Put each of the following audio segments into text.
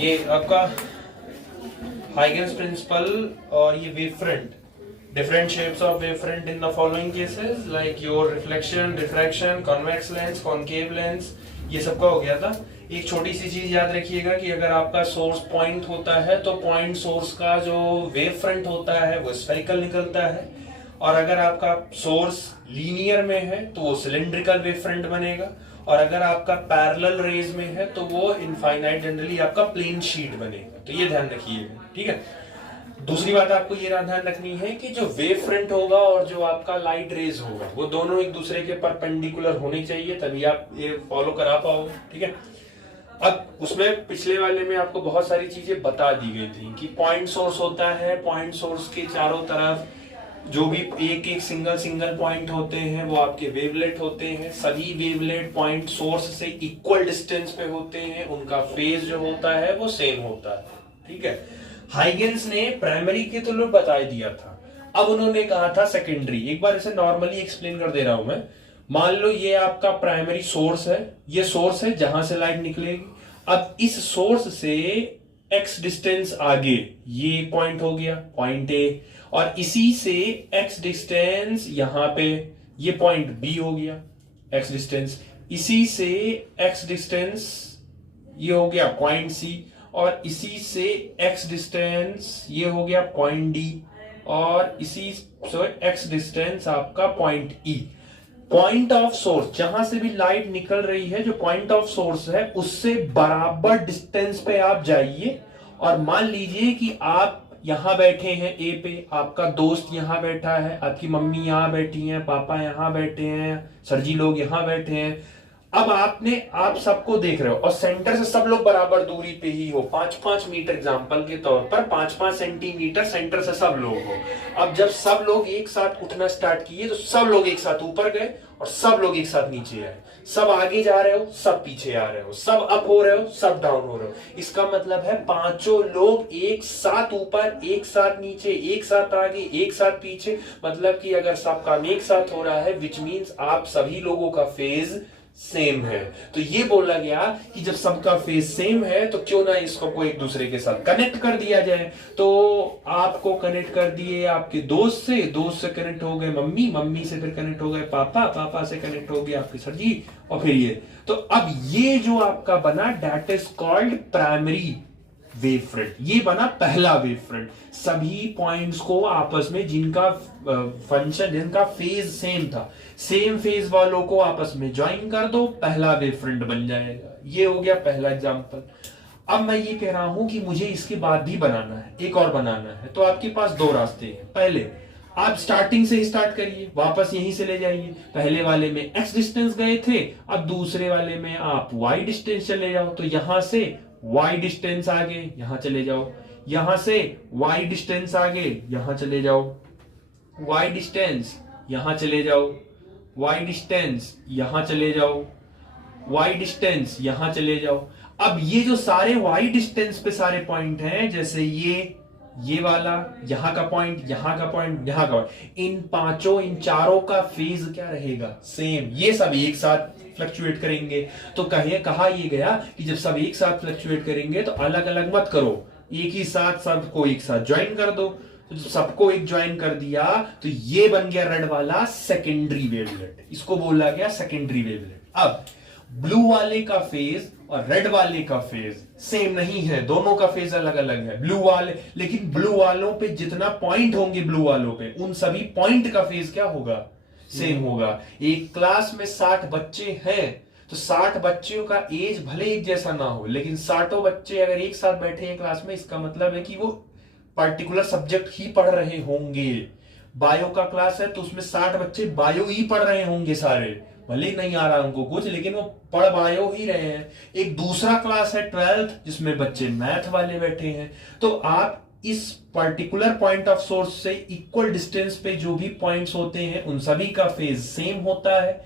ये आपका हाइगेन्स प्रिंसिपल और ये wave front, different shapes of wavefront in the following cases like your reflection, diffraction, convex lens, concave lens, ये सबका हो गया था। एक छोटी सी चीज याद रखिएगा कि अगर आपका सोर्स पॉइंट होता है तो पॉइंट सोर्स का जो वेव फ्रंट होता है वो स्फेरिकल निकलता है, और अगर आपका सोर्स लीनियर में है तो वो सिलिंड्रिकल वेव फ्रंट बनेगा, और अगर आपका पैरेलल रेज में है तो वो इनफाइनाइट जनरली आपका प्लेन शीट बनेगा। तो ये ध्यान रखिएगा, ठीक है। दूसरी बात आपको ये ध्यान रखनी है कि जो वेव फ्रंट होगा और जो आपका लाइट रेज होगा वो दोनों एक दूसरे के परपेंडिकुलर होने चाहिए, तभी आप ये फॉलो करा पाओगे, ठीक है। अब उसमें पिछले वाले में आपको बहुत सारी चीजें बता दी गई थी कि पॉइंट सोर्स होता है, पॉइंट सोर्स के चारों तरफ जो भी एक एक सिंगल पॉइंट होते हैं वो आपके वेवलेट होते हैं। सभी वेवलेट पॉइंट सोर्स से इक्वल डिस्टेंस पे होते हैं, उनका फेज जो होता है वो सेम होता है, ठीक है। हाइगेन्स ने प्राइमरी के तो लोग बता दिया था, अब उन्होंने कहा था सेकेंडरी। एक बार इसे नॉर्मली एक्सप्लेन कर दे रहा हूं मैं। मान लो ये आपका प्राइमरी सोर्स है, ये सोर्स है जहां से लाइट निकलेगी। अब इस सोर्स से x डिस्टेंस आगे ये पॉइंट हो गया, पॉइंट ए, और इसी से x डिस्टेंस यहां पे ये पॉइंट बी हो गया, x डिस्टेंस। इसी से x डिस्टेंस ये हो गया पॉइंट सी, और इसी से x डिस्टेंस ये हो गया पॉइंट डी, और इसी से x डिस्टेंस आपका point E. Point of source जहां से भी लाइट निकल रही है, जो पॉइंट ऑफ सोर्स है उससे बराबर डिस्टेंस पे आप जाइए, और मान लीजिए कि आप यहां बैठे हैं ए पे, आपका दोस्त यहां बैठा है, आपकी मम्मी यहां बैठी हैं, पापा यहां बैठे हैं, सर जी लोग यहां बैठे हैं। अब आप सबको देख रहे हो और सेंटर से सब लोग बराबर दूरी पे ही हो, 5-5 मीटर, एग्जांपल के तौर पर 5-5 सेंटीमीटर सेंटर से सब लोग हो। अब जब सब लोग एक साथ उठना स्टार्ट किए तो सब लोग एक साथ ऊपर गए और सब लोग एक साथ नीचे आए। सब आगे जा रहे हो, सब पीछे आ रहे हो, सब अप हो रहे हो, सब डाउन हो रहे हो। इसका मतलब है पांचों लोग एक साथ ऊपर, एक साथ नीचे, एक साथ आगे, एक साथ पीछे। मतलब कि अगर सब काम एक साथ हो रहा है विच मीन्स आप सभी लोगों का फेज सेम है। तो ये बोला गया कि जब सबका फेज सेम है तो क्यों ना इसको कोई एक दूसरे के साथ कनेक्ट कर दिया जाए। तो आपको कनेक्ट कर दिए आपके दोस्त से कनेक्ट हो गए मम्मी, मम्मी से फिर कनेक्ट हो गए पापा, पापा से कनेक्ट हो गए आपके सर जी, और फिर ये। तो अब ये जो आपका बना that is called primary wave front, ये बना पहला वेव फ्रंट। सभी पॉइंट्स को आपस में जिनका फंक्शन, जिनका फेज सेम था, सेम फेज वालों को आपस में ज्वाइन कर दो, पहला वेव फ्रंट बन जाएगा। ये हो गया पहला एग्जांपल। अब मैं ये कह रहा हूं कि मुझे इसके बाद भी बनाना है, एक और बनाना है, तो आपके पास दो रास्ते हैं। पहले आप स्टार्टिंग से ही स्टार्ट करिए, वापस यहीं से ले जाइए। पहले वाले में x डिस्टेंस गए थे, अब दूसरे वाले में आप y डिस्टेंस चले जाओ। तो यहां से y डिस्टेंस आगे यहां चले जाओ, यहां से y डिस्टेंस आगे यहां चले जाओ, y डिस्टेंस यहां चले जाओ, y डिस्टेंस यहां चले जाओ, y डिस्टेंस यहां चले जाओ। अब ये जो सारे y डिस्टेंस पे सारे पॉइंट हैं, जैसे ये वाला, यहां का पॉइंट, यहां का पॉइंट, यहां का पॉइंट, इन पांचों, इन चारों का फेज क्या रहेगा? सेम। ये सब एक साथ फ्लक्चुएट करेंगे। तो कहा ये गया कि जब सब एक साथ फ्लक्चुएट करेंगे तो अलग अलग मत करो, एक ही साथ सबको एक साथ ज्वाइन कर दो। तो जब सबको एक ज्वाइन कर दिया तो ये बन गया रेड वाला सेकेंडरी वेवलेट, इसको बोला गया सेकेंडरी वेवलेट। अब ब्लू वाले का फेज और रेड वाले का फेज सेम नहीं है, दोनों का फेज अलग अलग है। ब्लू वाले, लेकिन ब्लू वालों पे जितना पॉइंट होंगे, ब्लू वालों पे उन सभी पॉइंट का फेज क्या होगा? सेम होगा। एक क्लास में 60 बच्चे हैं तो 60 बच्चों का एज भले एक जैसा ना हो, लेकिन 60 बच्चे अगर एक साथ बैठे हैं क्लास में, इसका मतलब है कि वो पर्टिकुलर सब्जेक्ट ही पढ़ रहे होंगे। बायो का क्लास है तो उसमें 60 बच्चे बायो ही पढ़ रहे होंगे सारे, भले नहीं आ रहा उनको कुछ, लेकिन वो पढ़ बायो ही रहे हैं। एक दूसरा क्लास है 12th जिसमें बच्चे मैथ वाले बैठे हैं। तो आप इस पर्टिकुलर पॉइंट ऑफ सोर्स से इक्वल डिस्टेंस पे जो भी पॉइंट्स होते हैं उन सभी का फेज सेम होता है,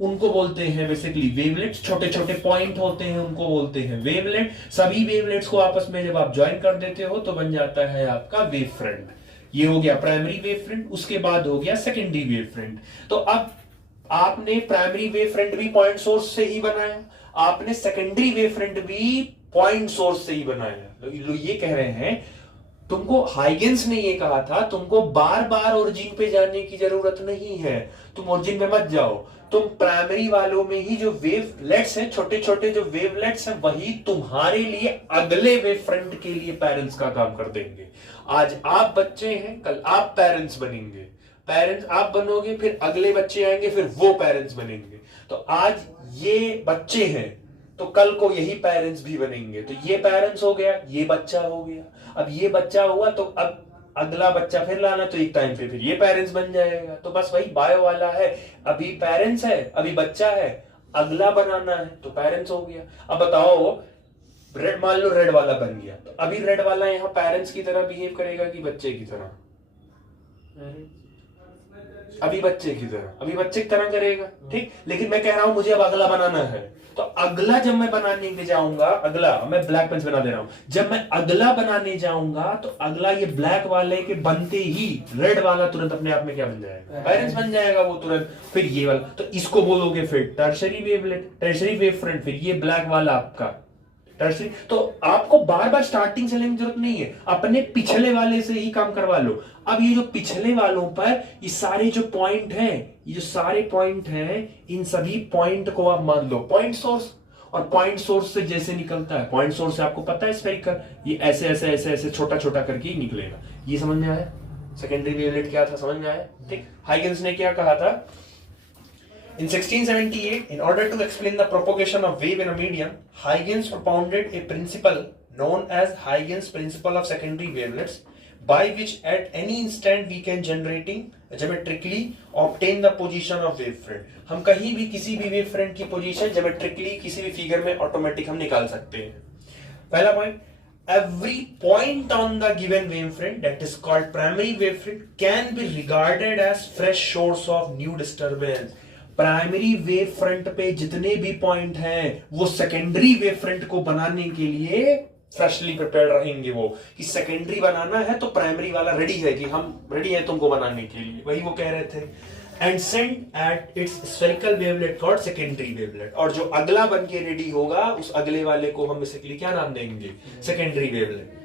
उनको बोलते हैं बेसिकली वेवलेट्स। छोटे छोटे पॉइंट होते हैं उनको बोलते हैं वेवलेट। सभी वेवलेट्स को आपस में जब आप ज्वाइन कर देते हो तो बन जाता है आपका वेव फ्रंट। ये हो गया प्राइमरी वेव फ्रंट, उसके बाद हो गया सेकेंडरी वेव फ्रंट। तो अब आपने प्राइमरी वेव फ्रंट भी पॉइंट सोर्स से ही बनाया, आपने सेकेंडरी वेव फ्रंट भी पॉइंट सोर्स से ही बनाया। लोग ये कह रहे हैं तुमको हाइगेंस ने ये कहा था तुमको बार बार ओरिजिन पे जाने की जरूरत नहीं है, तुम ओरिजिन पे मत जाओ, तुम प्राइमरी वालों में ही जो वेवलेट्स हैं, छोटे छोटे जो वेवलेट्स हैं, वही तुम्हारे लिए अगले वेव फ्रंट के लिए पेरेंट्स का काम कर देंगे। आज आप बच्चे हैं, कल आप पेरेंट्स बनेंगे, पेरेंट्स आप बनोगे, फिर अगले बच्चे आएंगे, फिर वो पेरेंट्स बनेंगे। तो आज ये बच्चे हैं तो कल को यही पेरेंट्स भी बनेंगे। तो ये पेरेंट्स हो गया, ये बच्चा हो गया, अब ये बच्चा हुआ तो अब अगला बच्चा फिर लाना, तो एक टाइम पे फिर ये पेरेंट्स बन जाएगा। तो बस वही बायो वाला है, अभी पेरेंट्स है, अभी बच्चा है, अगला बनाना है तो पेरेंट्स हो गया। अब बताओ रेड, मान लो रेड वाला बन गया, तो अभी रेड वाला यहाँ पेरेंट्स की तरह बिहेव करेगा कि बच्चे की तरह? अभी बच्चे की तरह, अभी बच्चे की तरह करेगा, ठीक। लेकिन मैं कह रहा हूं मुझे अब अगला बनाना है, तो अगला जब मैं बनाने के जाऊंगा, अगला मैं ब्लैक पेन बना दे रहा हूं, जब मैं अगला बनाने जाऊंगा तो अगला ये ब्लैक वाले के बनते ही रेड वाला तुरंत अपने आप में क्या बन जाएगा? पेरेंट्स बन जाएगा वो तुरंत। फिर ये वाला, तो इसको बोलोगे फिर tertiary wavelet, tertiary wave front, फिर ये ब्लैक वाला आपका टर्शरी। तो आपको बार बार स्टार्टिंग से लेने की जरूरत नहीं है, अपने पिछले वाले से ही काम करवा लो। अब ये जो पिछले वालों पर ये सारे जो पॉइंट हैं, ये जो सारे पॉइंट हैं, इन सभी पॉइंट को आप मान लो पॉइंट सोर्स। और पॉइंट सोर्स से जैसे निकलता है, पॉइंट सोर्स से आपको पता है स्फेरिकल, ये ऐसे ऐसे ऐसे ऐसे छोटा छोटा करके ही निकलेगा। ये समझ में आया? सेकेंडरी वेवलेट क्या था, समझ में आया? ठीक। हाइगेंस ने क्या कहा था? In 1678, in order to explain the propagation of wave in a medium, Huygens propounded a principle known as Huygens principle of secondary wavelets, by which at any instant we can geometrically obtain the position of wavefront. हम कहीं भी किसी भी wavefront की position geometrically किसी भी figure में automatic हम निकाल सकते हैं। पहला point, every point on the given wavefront, that is called primary wavefront, can be regarded as fresh source of new disturbance. Primary wave front पे जितने भी पॉइंट हैं वो सेकेंडरी वेव फ्रंट को बनाने के लिए फ्रेशली प्रिपेयर्ड रहेंगे। वो कि सेकेंडरी बनाना है तो प्राइमरी वाला रेडी है कि हम रेडी है तुमको बनाने के लिए, वही वो कह रहे थे। And send at its spherical wavelet called secondary wavelet, और जो अगला बन के रेडी होगा उस अगले वाले को हम बेसिकली क्या नाम देंगे? Secondary wavelet.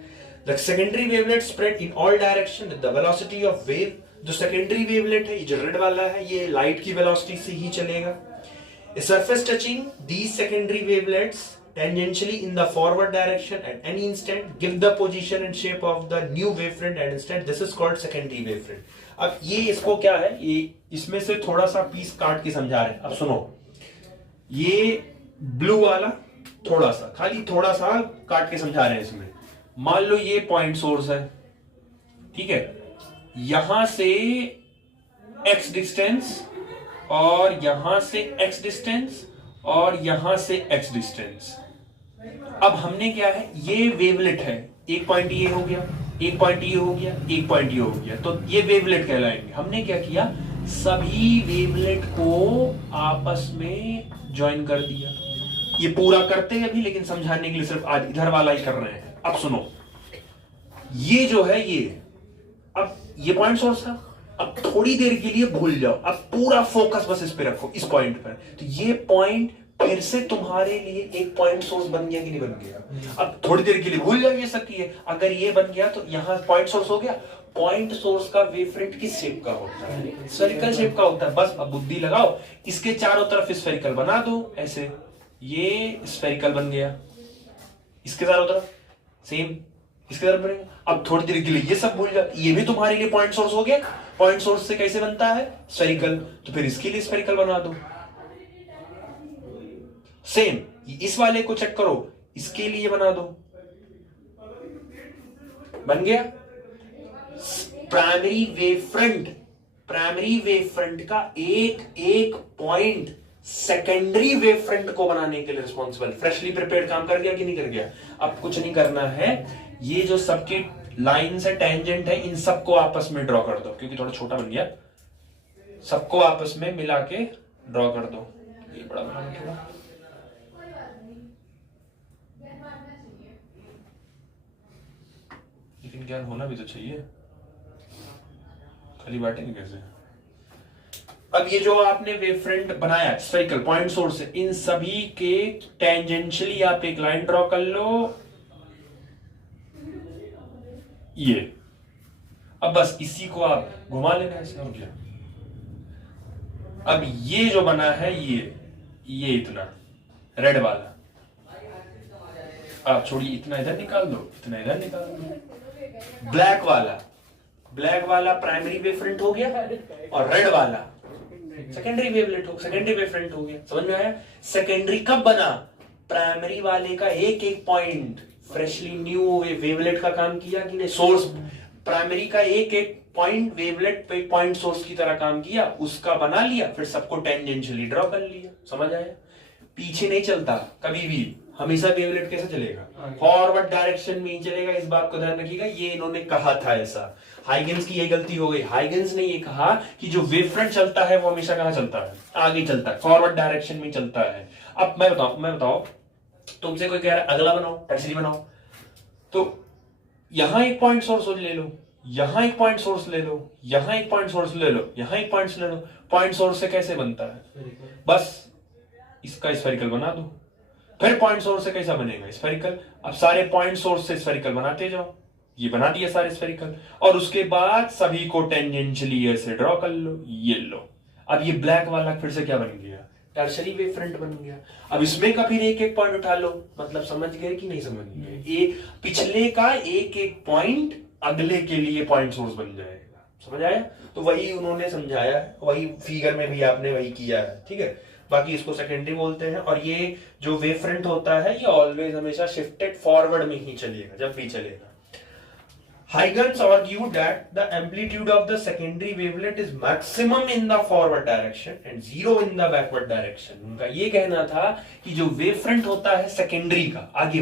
The secondary wavelet spread in all direction with the velocity of wave. जो सेकेंडरी वेवलेट है, ये जो रेड वाला है, ये लाइट की वेलोसिटी से ही चलेगा। Surface touching these secondary wavelets tangentially in the forward direction at any instant give the position and shape of the new wavefront at instant. This is called secondary wavefront. अब ये इसको क्या है, ये इसमें से थोड़ा सा पीस काट के समझा रहे हैं। अब सुनो, ये ब्लू वाला थोड़ा सा, खाली थोड़ा सा काट के समझा रहे हैं इसमें। मान लो ये पॉइंट सोर्स है, ठीक है, यहां से x डिस्टेंस और यहां से x डिस्टेंस और यहां से x डिस्टेंस। अब हमने क्या है, ये वेवलेट है, एक पॉइंट ये हो गया, एक पॉइंट ये हो गया, एक पॉइंट ये हो गया, तो ये वेवलेट कहलाएंगे। हमने क्या किया, सभी वेवलेट को आपस में ज्वाइन कर दिया। ये पूरा करते हैं अभी, लेकिन समझाने के लिए सिर्फ आज इधर वाला ही कर रहे हैं। अब सुनो, ये जो है ये, अब ये पॉइंट सोर्स था, अब थोड़ी देर के लिए भूल जाओ, अब पूरा फोकस बस इस पे रखो, इस पॉइंट पर। तो ये पॉइंट फिर से तुम्हारे लिए एक पॉइंट सोर्स बन गया कि नहीं बन गया? अब थोड़ी देर के लिए भूल जाओ ये सब किए, अगर ये बन गया तो यहां पॉइंट सोर्स हो गया। पॉइंट सोर्स का वेवफ्रंट किस शेप का होता है? स्फेरिकल शेप का होता है। बस अब बुद्धि लगाओ, इसके चारों तरफ स्फेरिकल बना दो, ऐसे ये स्फेरिकल बन गया, इसके चारों तरफ सेम इसके तरफ बनेगा। अब थोड़ी देर के लिए ये सब भूल जाओ, ये भी तुम्हारे लिए पॉइंट सोर्स हो गया। पॉइंट सोर्स से कैसे बनता है? स्फेरिकल, तो फिर इसके लिए स्फेरिकल बना दो। सेम इस वाले को चेक करो, इसके लिए बना दो, बन गया। प्राइमरी वेव फ्रंट का एक एक पॉइंट सेकेंडरी वेव फ्रंट को बनाने के लिए रिस्पॉन्सिबल। फ्रेशली प्रिपेयर्ड काम कर गया कि नहीं कर गया? अब कुछ नहीं करना है, ये जो सबके लाइन से टेंजेंट है, इन सबको आपस में ड्रॉ कर दो, क्योंकि थोड़ा छोटा बन गया, सबको आपस में मिला के ड्रॉ कर दो। ये बड़ा बना थोड़ा, लेकिन ज्ञान होना भी तो चाहिए, खाली बांटेंगे कैसे? अब ये जो आपने वेव फ्रंट बनाया स्फेरिकल पॉइंट सोर्स से, इन सभी के टेंजेंशियली आप एक लाइन ड्रॉ कर लो, ये। अब बस इसी को आप घुमा लेना ऐसे, हो गया। अब ये जो बना है ये इतना रेड वाला, आप छोड़िए, इतना इधर निकाल दो, इतना इधर निकाल दो। ब्लैक वाला प्राइमरी वेव फ्रंट हो गया, और रेड वाला सेकेंडरी वेव फ्रंट हो गया। समझ में आया? सेकेंडरी कब बना? प्राइमरी वाले का एक एक पॉइंट फ्रेशली न्यू वेवलेट का काम किया कि नहीं? सोर्स प्राइमरी का एक एक पॉइंट वेवलेट पे पॉइंट सोर्स की तरह काम किया, उसका बना लिया, फिर सबको टेंजेंशियली ड्रॉ कर लिया। समझ आया? पीछे नहीं चलता कभी भी, हमेशा वेवलेट कैसे चलेगा? फॉरवर्ड डायरेक्शन में ही चलेगा। इस बात को ध्यान रखिएगा, ये इन्होंने कहा था ऐसा। हाइगेंस की ये गलती हो गई। हाइगेंस ने ये कहा कि जो वेव फ्रंट चलता है वो हमेशा कहां चलता है? आगे चलता है, फॉरवर्ड डायरेक्शन में चलता है। अब मैं बताओ तुमसे कोई कह रहा है अगला बनाओ, टर्सरी बनाओ, तो यहां एक पॉइंट सोर्स ले लो, यहां एक पॉइंट सोर्स ले लो, यहां एक पॉइंट सोर्स ले लो, यहां एक पॉइंट ले लो। पॉइंट सोर्स से कैसे बनता है? बस इसका स्फेरिकल बना दो। फिर पॉइंट सोर्स से कैसा बनेगा? स्फेरिकल। अब सारे पॉइंट सोर्स से स्फेरिकल बनाते जाओ, ये बना दिया सारे स्फेरिकल, और उसके बाद सभी को टेंजेंशियली ऐसे ड्रॉ कर लो, ये लो। अब ये ब्लैक वाला फिर से क्या बन गया? टर्शरी वेव फ्रंट बन गया। अब इसमें का फिर एक एक पॉइंट उठा लो, मतलब समझ गए कि नहीं समझ गए? ये पिछले का एक एक पॉइंट अगले के लिए पॉइंट सोर्स बन जाएगा। समझ आया? तो वही उन्होंने समझाया है, वही फिगर में भी आपने वही किया है, ठीक है। बाकी इसको सेकेंडरी बोलते हैं। और ये जो वेव फ्रंट होता है ये ऑलवेज हमेशा शिफ्टेड फॉरवर्ड में ही चलेगा, जब भी चलेगा। Huygens argued that the amplitude of the secondary wavelet is maximum in the forward direction and zero in the backward direction. उनका ये कहना था कि जो वेव फ्रंट होता है सेकेंडरी का, आगे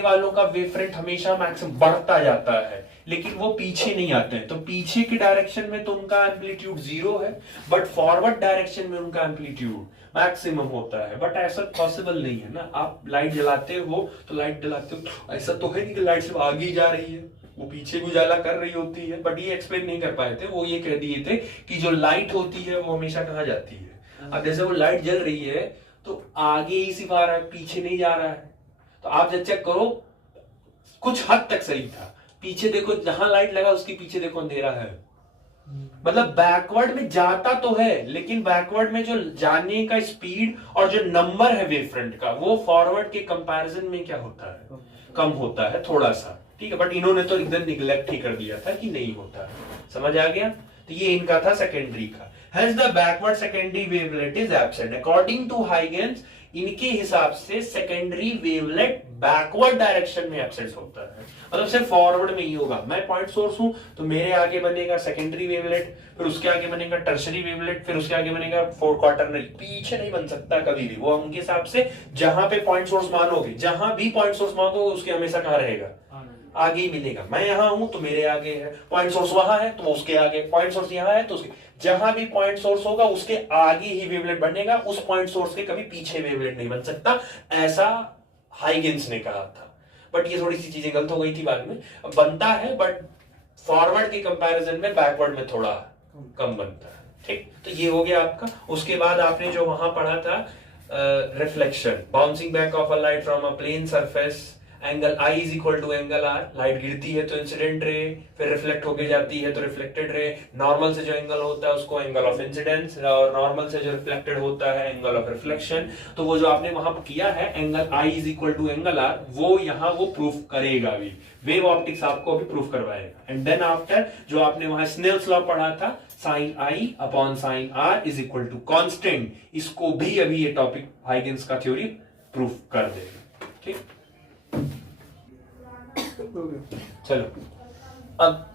वालों का वेव फ्रंट हमेशा मैक्सिमम बढ़ता जाता है, लेकिन वो पीछे नहीं आते हैं। तो पीछे की डायरेक्शन में तो उनका एम्पलीट्यूड 0 है, बट फॉरवर्ड डायरेक्शन में उनका एम्पलीट्यूड मैक्सिमम होता है। बट ऐसा पॉसिबल नहीं है ना। आप लाइट जलाते हो तो लाइट जलाते हो, ऐसा तो है नहीं कि लाइट सिर्फ आगे ही जा रही है, वो पीछे भी उजाला कर रही होती है। बट ये एक्सप्लेन नहीं कर पाए थे, वो ये कह दिए थे कि जो लाइट होती है वो हमेशा कहाँ जाती है। अब जैसे वो लाइट जल रही है तो आगे ही सिर्फ आ रहा है, पीछे नहीं जा रहा है। तो आप जब चेक करो कुछ हद तक सही था, पीछे देखो जहां लाइट लगा उसके पीछे देखो अंधेरा है। मतलब बैकवर्ड में जाता तो है, लेकिन बैकवर्ड में जो जाने का स्पीड और जो नंबर है वेव फ्रंट का वो फॉरवर्ड के कंपैरिजन में क्या होता है? कम होता है थोड़ा सा, ठीक है। बट इन्होंने तो एकदम निग्लेक्ट ही कर दिया था कि नहीं होता है। समझ आ गया? तो ये इनका था सेकेंडरी का। Hence the backward secondary wavelet is absent. According to Huygens, इनके हिसाब से सेकेंडरी वेवलेट बैकवर्ड डायरेक्शन में एब्सेंट होता है, मतलब सिर्फ फॉरवर्ड में ही होगा। मैं पॉइंट सोर्स हूं तो मेरे आगे बनेगा सेकेंडरी वेवलेट, फिर उसके आगे बनेगा टर्शरी वेवलेट, फिर उसके आगे बनेगा फोर्थ क्वार्टरनरी। पीछे नहीं बन सकता कभी भी। वो उनके हिसाब से जहां पे पॉइंट सोर्स मानोगे, जहां भी पॉइंट सोर्स मानोगे उसके हमेशा कहां रहेगा? आगे ही मिलेगा। मैं यहां हूं तो मेरे आगे है, पॉइंट सोर्स वहां है तो उसके आगे, पॉइंट सोर्स यहां है तो उसके, जहां भी पॉइंट सोर्स होगा उसके आगे ही वेवलेट बनेगा, उस पॉइंट सोर्स के कभी पीछे वेवलेट नहीं बन सकता, ऐसा हाइगेंस ने कहा था। बट ये थोड़ी सी चीजें गलत हो गई थी बाद में। बनता है बट फॉरवर्ड के कंपैरिजन में बैकवर्ड में थोड़ा कम बनता है, ठीक। तो ये हो गया आपका। उसके बाद आपने जो वहां पढ़ा था reflection, bouncing back of a light from a plane surface, angle I is equal to angle R। Light गिरती है तो इंसिडेंट रे, फिर रिफ्लेक्ट होके जाती है तो रिफ्लेक्टेड रे। नॉर्मल से जो एंगल होता है उसको एंगल ऑफ इंसिडेंस, और नॉर्मल से जो रिफ्लेक्टेड होता है एंगल ऑफ रिफ्लेक्शन। तो वो जो आपने वहां किया है angle I is equal to angle R, वो यहाँ वो प्रूफ करेगा भी, वेव ऑप्टिक्स आपको अभी प्रूफ करवाएगा। एंड देन आफ्टर जो आपने वहां स्नेल्स लॉ पढ़ा था, sine I upon sine R is equal to constant, इसको भी अभी ये टॉपिक हाइगेंस का थ्योरी प्रूफ कर देगा, ठीक। चलो अब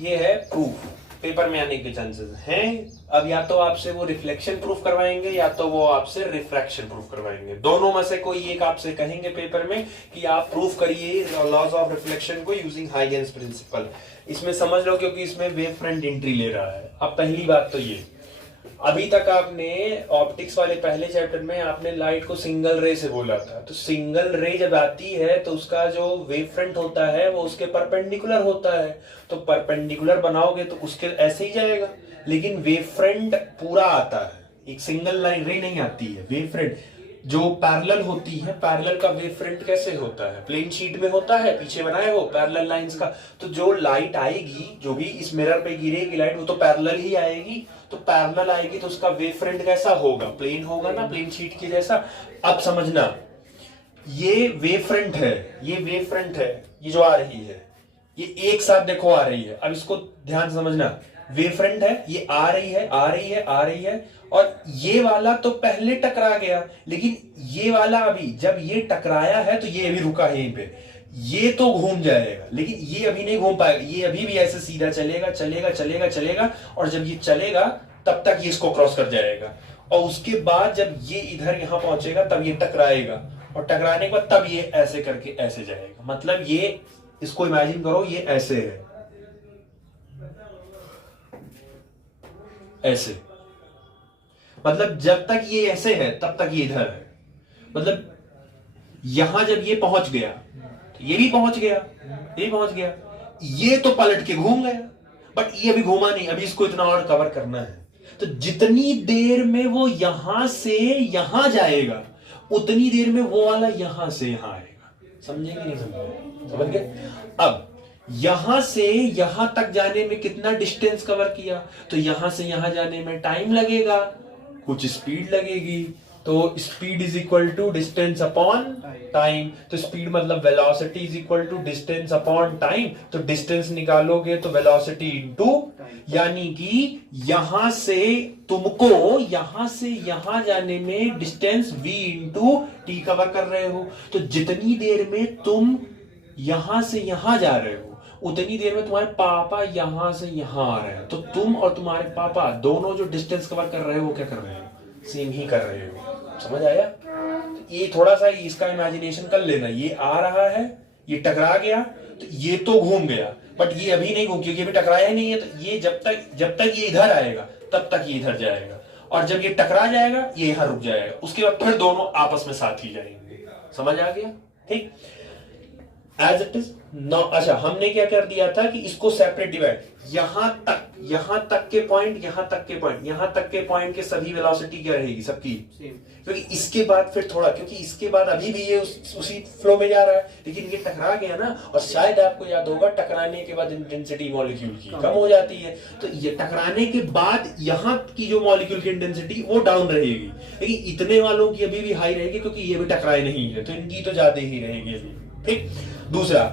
ये है प्रूफ, पेपर में आने के चांसेस हैं। अब या तो आपसे वो रिफ्लेक्शन प्रूफ करवाएंगे या तो वो आपसे रिफ्रैक्शन प्रूफ करवाएंगे। दोनों में से कोई एक आपसे कहेंगे पेपर में कि आप प्रूफ करिए लॉज ऑफ रिफ्लेक्शन को यूजिंग हाइगेंस प्रिंसिपल। इसमें समझ लो क्योंकि इसमें वेव फ्रंट एंट्री ले रहा है। अब पहली बात तो ये अभी तक आपने ऑप्टिक्स वाले पहले चैप्टर में आपने लाइट को सिंगल रे से बोला था, तो सिंगल रे जब आती है तो उसका जो वेव फ्रंट होता है वो उसके परपेंडिकुलर होता है, तो परपेंडिकुलर बनाओगे तो उसके ऐसे ही जाएगा। लेकिन वेव फ्रंट पूरा आता है, एक सिंगल लाइन रे नहीं आती है। वेव फ्रंट जो पैरेलल होती है, पैरेलल का वेव फ्रंट कैसे होता है, प्लेन शीट में होता है, पीछे बनाए हो पैरेलल लाइंस का, तो जो लाइट आएगी, जो भी इस मिरर पे गिरेगी लाइट, वो तो पैरेलल ही आएगी। तो पैरेलल आएगी तो उसका वेव फ्रंट कैसा होगा, प्लेन होगा ना, प्लेन शीट की जैसा। अब समझना, ये वेव फ्रंट है, ये वेव फ्रंट है, ये जो आ रही है, ये एक साथ देखो आ रही है। अब इसको ध्यान से समझना, वेव फ्रंट है, ये आ रही है, आ रही है, आ रही है, और ये वाला तो पहले टकरा गया, लेकिन ये वाला अभी जब ये टकराया है तो ये अभी रुका है यहीं पे, ये तो घूम जाएगा, लेकिन ये अभी नहीं घूम पाएगा, ये अभी भी ऐसे सीधा चलेगा चलेगा चलेगा चलेगा, और जब ये चलेगा तब तक ये इसको क्रॉस कर जाएगा, और उसके बाद जब ये इधर यहां पहुंचेगा तब ये टकराएगा, और टकराने के बाद तब ये ऐसे करके ऐसे जाएगा। मतलब ये, इसको इमेजिन करो, ये ऐसे है, ऐसे, मतलब जब तक ये ऐसे है तब तक ये इधर है। मतलब यहां जब ये पहुंच गया तो ये भी पहुंच गया, ये भी पहुंच गया, ये तो पलट के घूम गया, बट ये अभी घूमा नहीं, अभी इसको इतना और कवर करना है। तो जितनी देर में वो यहां से यहां जाएगा उतनी देर में वो वाला यहां से यहां आएगा। समझेंगे नहीं समझेंगे? समझ गए? अब यहां से यहां तक जाने में कितना डिस्टेंस कवर किया, तो यहां से यहां जाने में टाइम लगेगा, कुछ स्पीड लगेगी, तो speed is equal to distance upon time. तो स्पीड मतलब velocity is equal to distance upon time, तो डिस्टेंस निकालोगे तो वेलोसिटी इनटू, यानी कि यहां से तुमको यहां से यहां जाने में distance v into T cover कर रहे हो। तो जितनी देर में तुम यहां से यहां जा रहे हो उतनी देर में तुम्हारे पापा यहां से यहां आ रहे हैं, तो तुम और तुम्हारे पापा दोनों जो डिस्टेंस कवर कर रहे हो वो क्या कर रहे हो, सेम ही कर रहे हो। समझ आया? ये थोड़ा सा इसका इमेजिनेशन कर लेना, ये आ रहा है, ये टकरा गया, तो ये तो घूम गया, बट ये अभी नहीं घूम, क्योंकि अभी टकराया नहीं है, तो ये जब तक ये इधर आएगा तब तक ये इधर जाएगा, और जब ये टकरा जाएगा ये यहां रुक जाएगा, उसके बाद फिर दोनों आपस में साथ ही जाएंगे। समझ आ गया? ठीक, एज इट इज नॉ। अच्छा, हमने क्या कर दिया था कि इसको सेपरेट डिवाइड, यहां तक के पॉइंट, यहां तक के पॉइंट, यहां तक के पॉइंट के सभी वेलोसिटी क्या रहेगी सबकी, क्योंकि इसके बाद फिर थोड़ा, क्योंकि इसके बाद अभी भी ये उसी फ्लो में जा रहा है, लेकिन ये टकरा गया ना, और शायद आपको याद होगा टकराने के बाद इंटेंसिटी मॉलिक्यूल की कम हो जाती है, तो ये टकराने के बाद यहां की जो मॉलिक्यूल की इंटेंसिटी वो डाउन रहेगी, लेकिन इतने वालों की अभी भी हाई रहेगी, क्योंकि ये भी टकराए नहीं है, तो इनकी तो ज्यादा ही रहेगी अभी। ठीक, दूसरा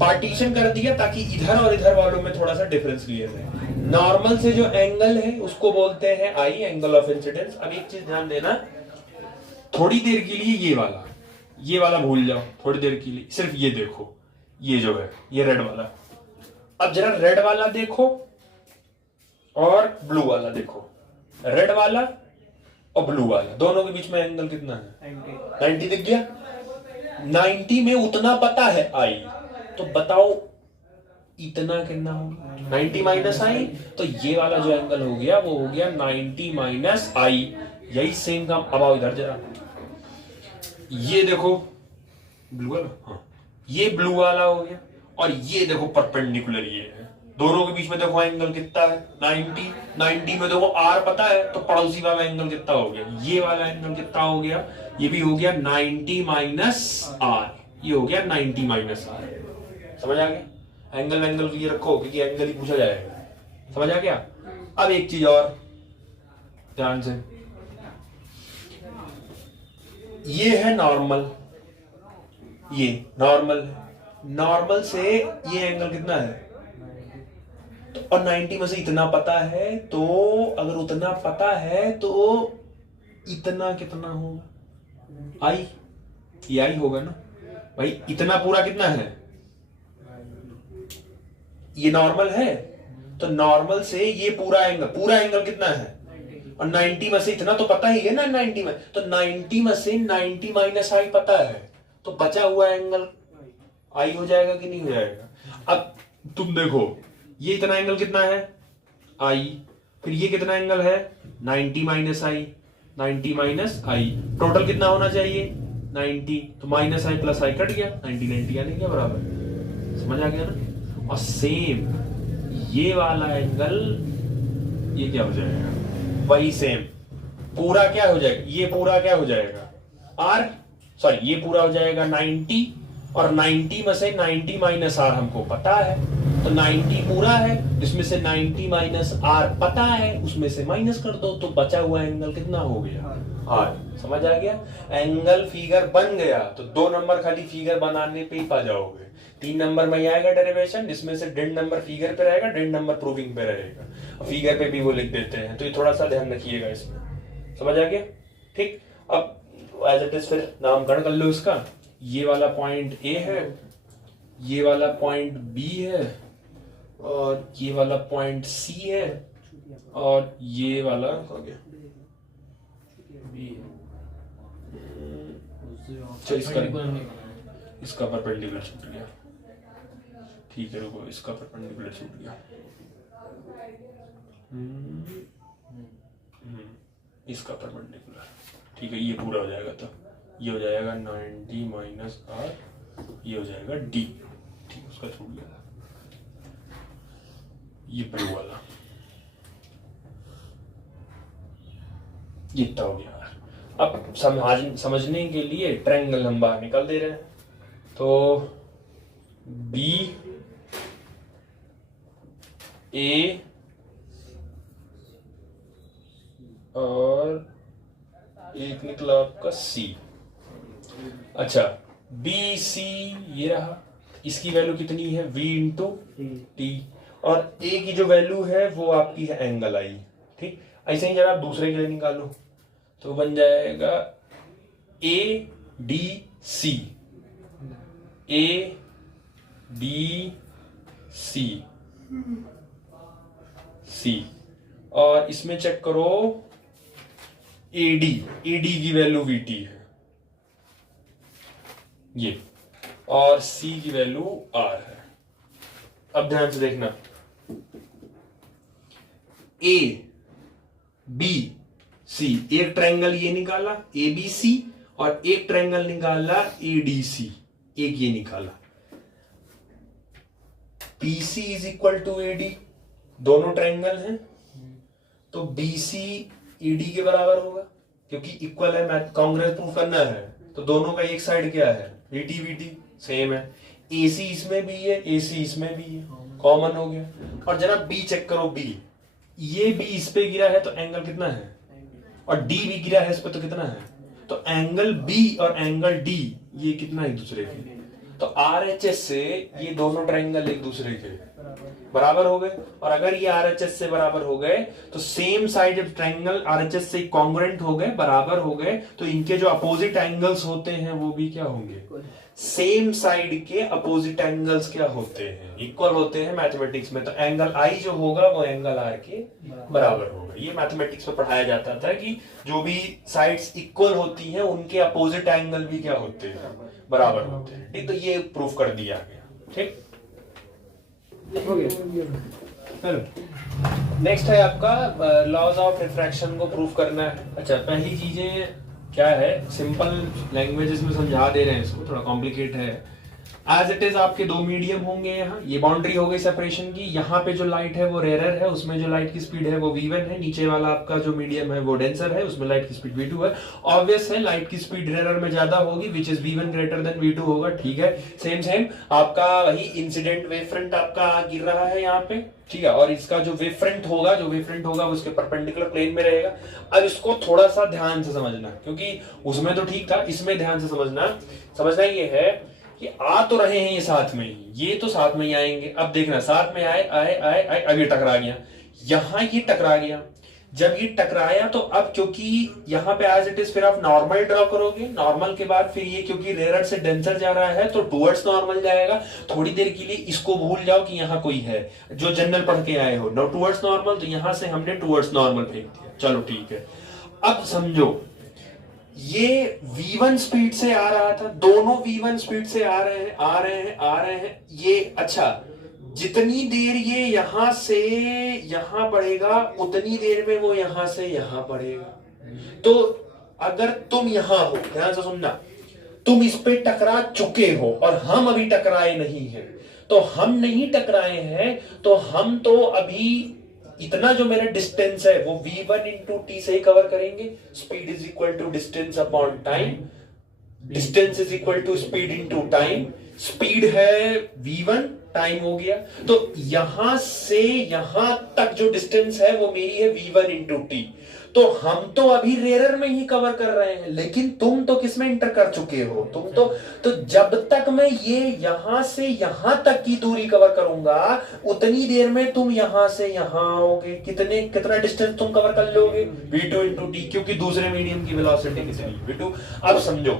पार्टीशन कर दिया ताकि इधर और इधर वालों में थोड़ा सा डिफरेंस क्लियर है। नॉर्मल से जो एंगल है उसको बोलते हैं आई, एंगल ऑफ इंसिडेंस। अब एक चीज ध्यान देना, थोड़ी देर के लिए ये वाला भूल जाओ, थोड़ी देर के लिए सिर्फ ये देखो, ये जो है ये रेड वाला। अब जरा रेड वाला देखो और ब्लू वाला देखो, रेड वाला और ब्लू वाला, दोनों के बीच में एंगल कितना है? 90 दिख गया? 90 में उतना पता है आई, तो बताओ इतना कितना होगा? 90 माइनस आई, तो ये वाला जो एंगल हो गया वो हो गया 90 माइनस आई। यही सेम काम, अब आओ इधर जरा, ये देखो ब्लू वाला, हाँ ये ब्लू वाला हो गया, और ये देखो परपेंडिकुलर ये है, दोनों के बीच में देखो एंगल कितना है? 90। 90 में देखो आर पता है, तो पड़ोसी वाला एंगल कितना हो गया? ये वाला एंगल कितना हो गया? ये भी हो गया 90 माइनस आर, ये हो गया 90 माइनस आर। समझ आ गया? एंगल ये रखो, क्योंकि एंगल ही पूछा जाएगा। समझ आ गया? अब एक चीज और ध्यान से, ये है नॉर्मल, ये नॉर्मल है, नॉर्मल से ये एंगल कितना है? तो और 90 में से इतना पता है, तो अगर उतना पता है तो इतना कितना होगा? आई, ये आई होगा ना भाई। इतना पूरा कितना है? ये नॉर्मल है, तो नॉर्मल से ये पूरा एंगल कितना है? और 90 में से इतना तो पता ही है ना 90 में, तो 90 में से 90 माइनस आई पता है, तो बचा हुआ एंगल आई हो जाएगा कि नहीं हो जाएगा? अब तुम देखो ये इतना एंगल कितना है? आई, फिर ये कितना एंगल है 90 माइनस आई, 90 माइनस आई, टोटल कितना होना चाहिए 90, तो minus I plus I cut गया, 90 90 यानी क्या बराबर, समझ आ गया ना। और सेम ये वाला एंगल ये क्या हो जाएगा, वही सेम पूरा क्या हो जाएगा, ये पूरा क्या हो जाएगा आर, सॉरी ये पूरा हो जाएगा 90, और 90 में से 90 माइनस आर हमको पता है, तो 90 पूरा है, जिसमें से 90 माइनस आर पता है, उसमें से माइनस कर दो, तो बचा हुआ एंगल कितना हो गया आर। समझ आ गया, एंगल फिगर बन गया, तो 2 नंबर खाली फिगर बनाने पे ही पा जाओगे। 3 नंबर में आएगा डेरिवेशन, जिसमें से 1.5 नंबर फिगर पे रहेगा, 1.5 नंबर प्रूविंग पे रहेगा, फिगर पे भी वो लिख देते हैं, तो ये थोड़ा सा ध्यान रखिएगा इसमें। समझ आ गया, ठीक। अब एज इट इज फिर नामकरण कर लो इसका, ये वाला पॉइंट ए है, ये वाला पॉइंट बी है, और ये वाला पॉइंट सी है, और ये वाला हो गया बी है। चल इसका परपेंडिकुलर छूट गया, ठीक है रुको, इसका परपेंडिकुलर छूट गया, इसका परपेंडिकुलर, ठीक है, ये पूरा हो जाएगा, तो ये हो जाएगा 90 माइनस आर, ये हो जाएगा डी, ठीक, उसका छूट गया, ये ब्लू वाला, ये इतना हो गया। अब समझने के लिए ट्रायंगल हम बाहर निकाल दे रहे हैं, तो बी ए और एक निकला आपका सी। अच्छा बी सी ये रहा, इसकी वैल्यू कितनी है v इंटू टी, और ए की जो वैल्यू है वो आपकी है एंगल आई, ठीक। ऐसे ही जरा आप दूसरे के लिए निकालो, तो बन जाएगा A D C, A D C सी, और इसमें चेक करो एडी, एडी की वैल्यू वीटी है ये, और सी की वैल्यू आर है। अब ध्यान से देखना, ए बी सी, एक ट्रायंगल ये निकाला ए बी सी, और एक ट्रायंगल निकाला ए डी सी, एक ये निकाला, P C is equal to A D, दोनों ट्रायंगल हैं, तो बी सी ईडी के बराबर होगा, क्योंकि इक्वल है, मैथ कांग्रेस प्रूफ करना है, तो दोनों का एक साइड क्या है वीटी वीटी सेम है, एसी इसमें भी है, एसी इसमें भी है, कॉमन हो गया। और जरा बी चेक करो, बी ये बी इस पे गिरा है तो एंगल कितना है, और डी भी गिरा है इस पे तो कितना है, तो एंगल बी और एंगल डी ये कितना है एक दूसरे के, तो आरएचएस से ये दोनों ट्रायंगल एक दूसरे के बराबर हो गए, और अगर ये आरएचएस से बराबर हो गए तो सेम साइड जब ट्रायंगल आरएचएस से कॉन्ग्रुएंट हो गए, बराबर हो गए, तो इनके जो अपोजिट एंगल्स होते हैं वो भी क्या होंगे, सेम साइड के अपोजिट एंगल्स क्या होते हैं, इक्वल होते हैं मैथमेटिक्स में। तो एंगल आई जो होगा वो एंगल आर के बराबर होगा। ये मैथमेटिक्स में पढ़ाया जाता था कि जो भी साइड्स इक्वल होती हैं उनके अपोजिट एंगल भी क्या होते हैं, बराबर होते हैं, ठीक। तो ये प्रूफ कर दिया गया, ठीक हो गया। चलो नेक्स्ट है आपका लॉज ऑफ रिफ्रैक्शन को प्रूफ करना है। अच्छा पहली चीजें क्या है, सिंपल लैंग्वेजेस में समझा दे रहे हैं इसको, थोड़ा कॉम्प्लिकेट है। एज इट इज आपके दो मीडियम होंगे, यहाँ ये बाउंड्री हो गई सेपरेशन की, यहाँ पे जो लाइट है वो रेयर है, उसमें जो लाइट की स्पीड है वो v1 है, नीचे वाला आपका जो मीडियम है वो डेंसर है, उसमें लाइट की स्पीड v2 है। ऑब्वियस है लाइट की स्पीड रेयर में ज्यादा होगी, which is v1 greater than v2 होगा, ठीक है। सेम आपका वही इंसिडेंट वेव फ्रंट आपका गिर रहा है यहाँ पे, ठीक है, और इसका जो वेव फ्रंट होगा वो उसके परपेंडिकुलर प्लेन में रहेगा। अब इसको थोड़ा सा ध्यान से समझना, क्योंकि उसमें तो ठीक था, इसमें ध्यान से समझना ये है कि आ तो रहे हैं ये साथ में ही, ये तो साथ में ही आएंगे। अब देखना साथ में आए अब ये टकरा गया, यहां ये टकरा गया, जब ये टकराया तो अब क्योंकि यहाँ पे एज इट इज फिर आप नॉर्मल ड्रॉ करोगे, नॉर्मल के बाद फिर ये क्योंकि रेयर से डेंसर जा रहा है तो टुवर्ड्स नॉर्मल जाएगा। थोड़ी देर के लिए इसको भूल जाओ कि यहाँ कोई है, जो जनरल पढ़ के आए हो, नो टुवर्ड्स नॉर्मल, तो यहां से हमने टुवर्ड्स नॉर्मल फेंक दिया, चलो ठीक है। अब समझो ये v1 स्पीड से आ रहा था, दोनों v1 स्पीड से आ रहे हैं ये। अच्छा जितनी देर ये यहां से यहां बढ़ेगा उतनी देर में वो यहां से यहां बढ़ेगा। तो अगर तुम यहां हो, ध्यान से सुनना, तुम इस पे टकरा चुके हो और हम अभी टकराए नहीं हैं, तो हम नहीं टकराए हैं तो हम तो अभी इतना जो मेरा डिस्टेंस है वो v1 इंटू टी से ही कवर करेंगे। Speed is equal to distance upon time, distance is equal to speed into time. Speed है v1, टाइम हो गया, तो यहां से यहां तक जो डिस्टेंस है वो मेरी है v1 इंटू टी। तो हम तो अभी रेयर में ही कवर कर रहे हैं, लेकिन तुम तो किसमें इंटर कर चुके हो, तुम तो जब तक मैं ये यहां से यहां तक की दूरी कवर करूंगा उतनी देर में तुम यहां से यहां आओगे। कितना डिस्टेंस तुम कवर कर लोगे, v2 इंटू टी, क्योंकि दूसरे मीडियम की वेलोसिटी कितनी v2। अब समझो,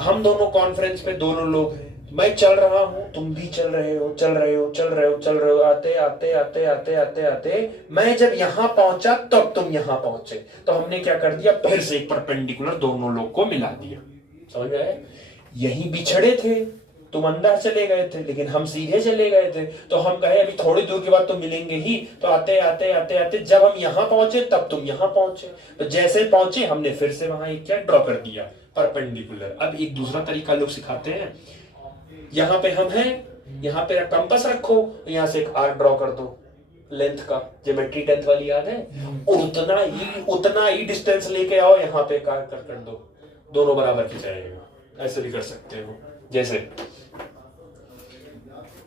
हम दोनों कॉन्फ्रेंस पे दोनों लोग हैं, मैं चल रहा हूं, तुम भी चल रहे हो, आते आते आते आते आते आते मैं जब यहां पहुंचा तब तुम यहां पहुंचे, तो हमने क्या कर दिया, फिर से एक परपेंडिकुलर दोनों लोग को मिला दिया। समझ में आया? यहीं बिछड़े थे, तुम अंदर चले गए थे लेकिन हम सीधे चले गए थे, तो हम कहे अभी थोड़ी दूर के बाद तो मिलेंगे ही, तो आते आते आते आते जब हम यहां पहुंचे तब तुम यहां पहुंचे, तो जैसे पहुंचे हमने फिर से वहां एक क्या ड्रॉ कर दिया, परपेंडिकुलर। अब एक दूसरा तरीका लोग सिखाते हैं, यहां पे हम हैं, यहां पे कंपास रखो, यहां से एक आर्क ड्रॉ कर दो लेंथ का, ज्योमेट्री 10th वाली याद है, और उतना ही डिस्टेंस लेके आओ, यहां पे आर्क कर दो, दोनों बराबर खिंचाएगा। ऐसे भी कर सकते हो, जैसे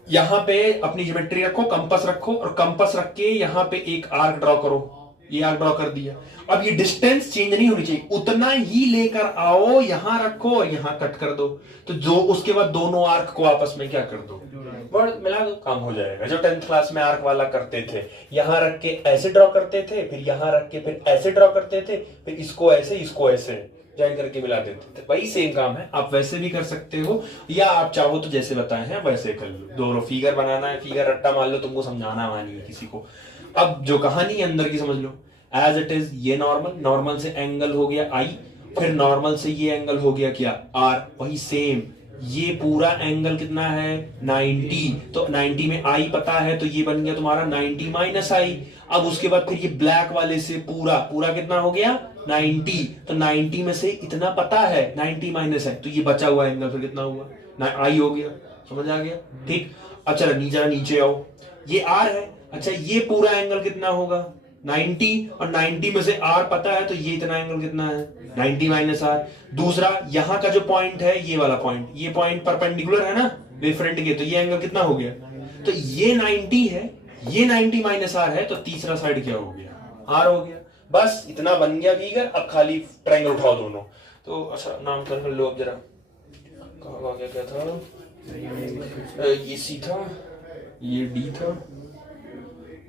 यहां पे अपनी ज्योमेट्री रखो, कंपास रखो, और कंपास रख के यहां पे एक आर्क ड्रॉ करो, ये आर्क ड्रॉ कर दिया। अब ये डिस्टेंस चेंज नहीं होनी चाहिए, उतना ही लेकर आओ, यहां रखो और यहां कट कर दो, तो जो उसके बाद दोनों आर्क को आपस में क्या कर दो, मिला दो, काम हो जाएगा। जो 10th क्लास में आर्क वाला करते थे, यहां रख के ऐसे ड्रॉ करते थे, फिर यहां रख के फिर ऐसे ड्रॉ करते थे, फिर इसको ऐसे ज्वाइन करके मिला देते थे, वही सेम काम है। आप वैसे भी कर सकते हो, या आप चाहो तो जैसे बताए हैं वैसे कर लो। दोनों फिगर बनाना है, फिगर रट्टा मान लो, तुमको समझाना मानी है किसी को। अब जो कहानी अंदर की समझ लो, एज इट इज, ये नॉर्मल से एंगल हो गया I, फिर नॉर्मल से ये एंगल हो गया क्या R, वही सेम ये पूरा एंगल कितना है 90, तो 90 में I पता है, तो ये बन गया तुम्हारा 90 माइनस I। अब उसके बाद फिर ये ब्लैक वाले से पूरा कितना हो गया 90, तो 90 में से इतना पता है 90 माइनस है, तो ये बचा हुआ एंगल फिर कितना हुआ I हो गया। समझ आ गया? ठीक। अब चलो नीचे आओ, ये R है, अच्छा ये पूरा एंगल कितना होगा 90, और 90 में से R पता है, तो ये इतना एंगल कितना है 90 माइनस R। दूसरा यहाँ का जो पॉइंट है, ये वाला पॉइंट, ये पॉइंट परपेंडिकुलर है ना वेव फ्रंट के, तो ये एंगल कितना हो गया, तो ये 90 है, ये 90 माइनस R है, तो तीसरा साइड क्या हो गया R हो गया। बस इतना बन गया फिगर। अब खाली ट्रायंगल उठाओ दोनों, तो अच्छा नाम कर लो अब जरा, कहाँ क्या था, ये C था, ये D था,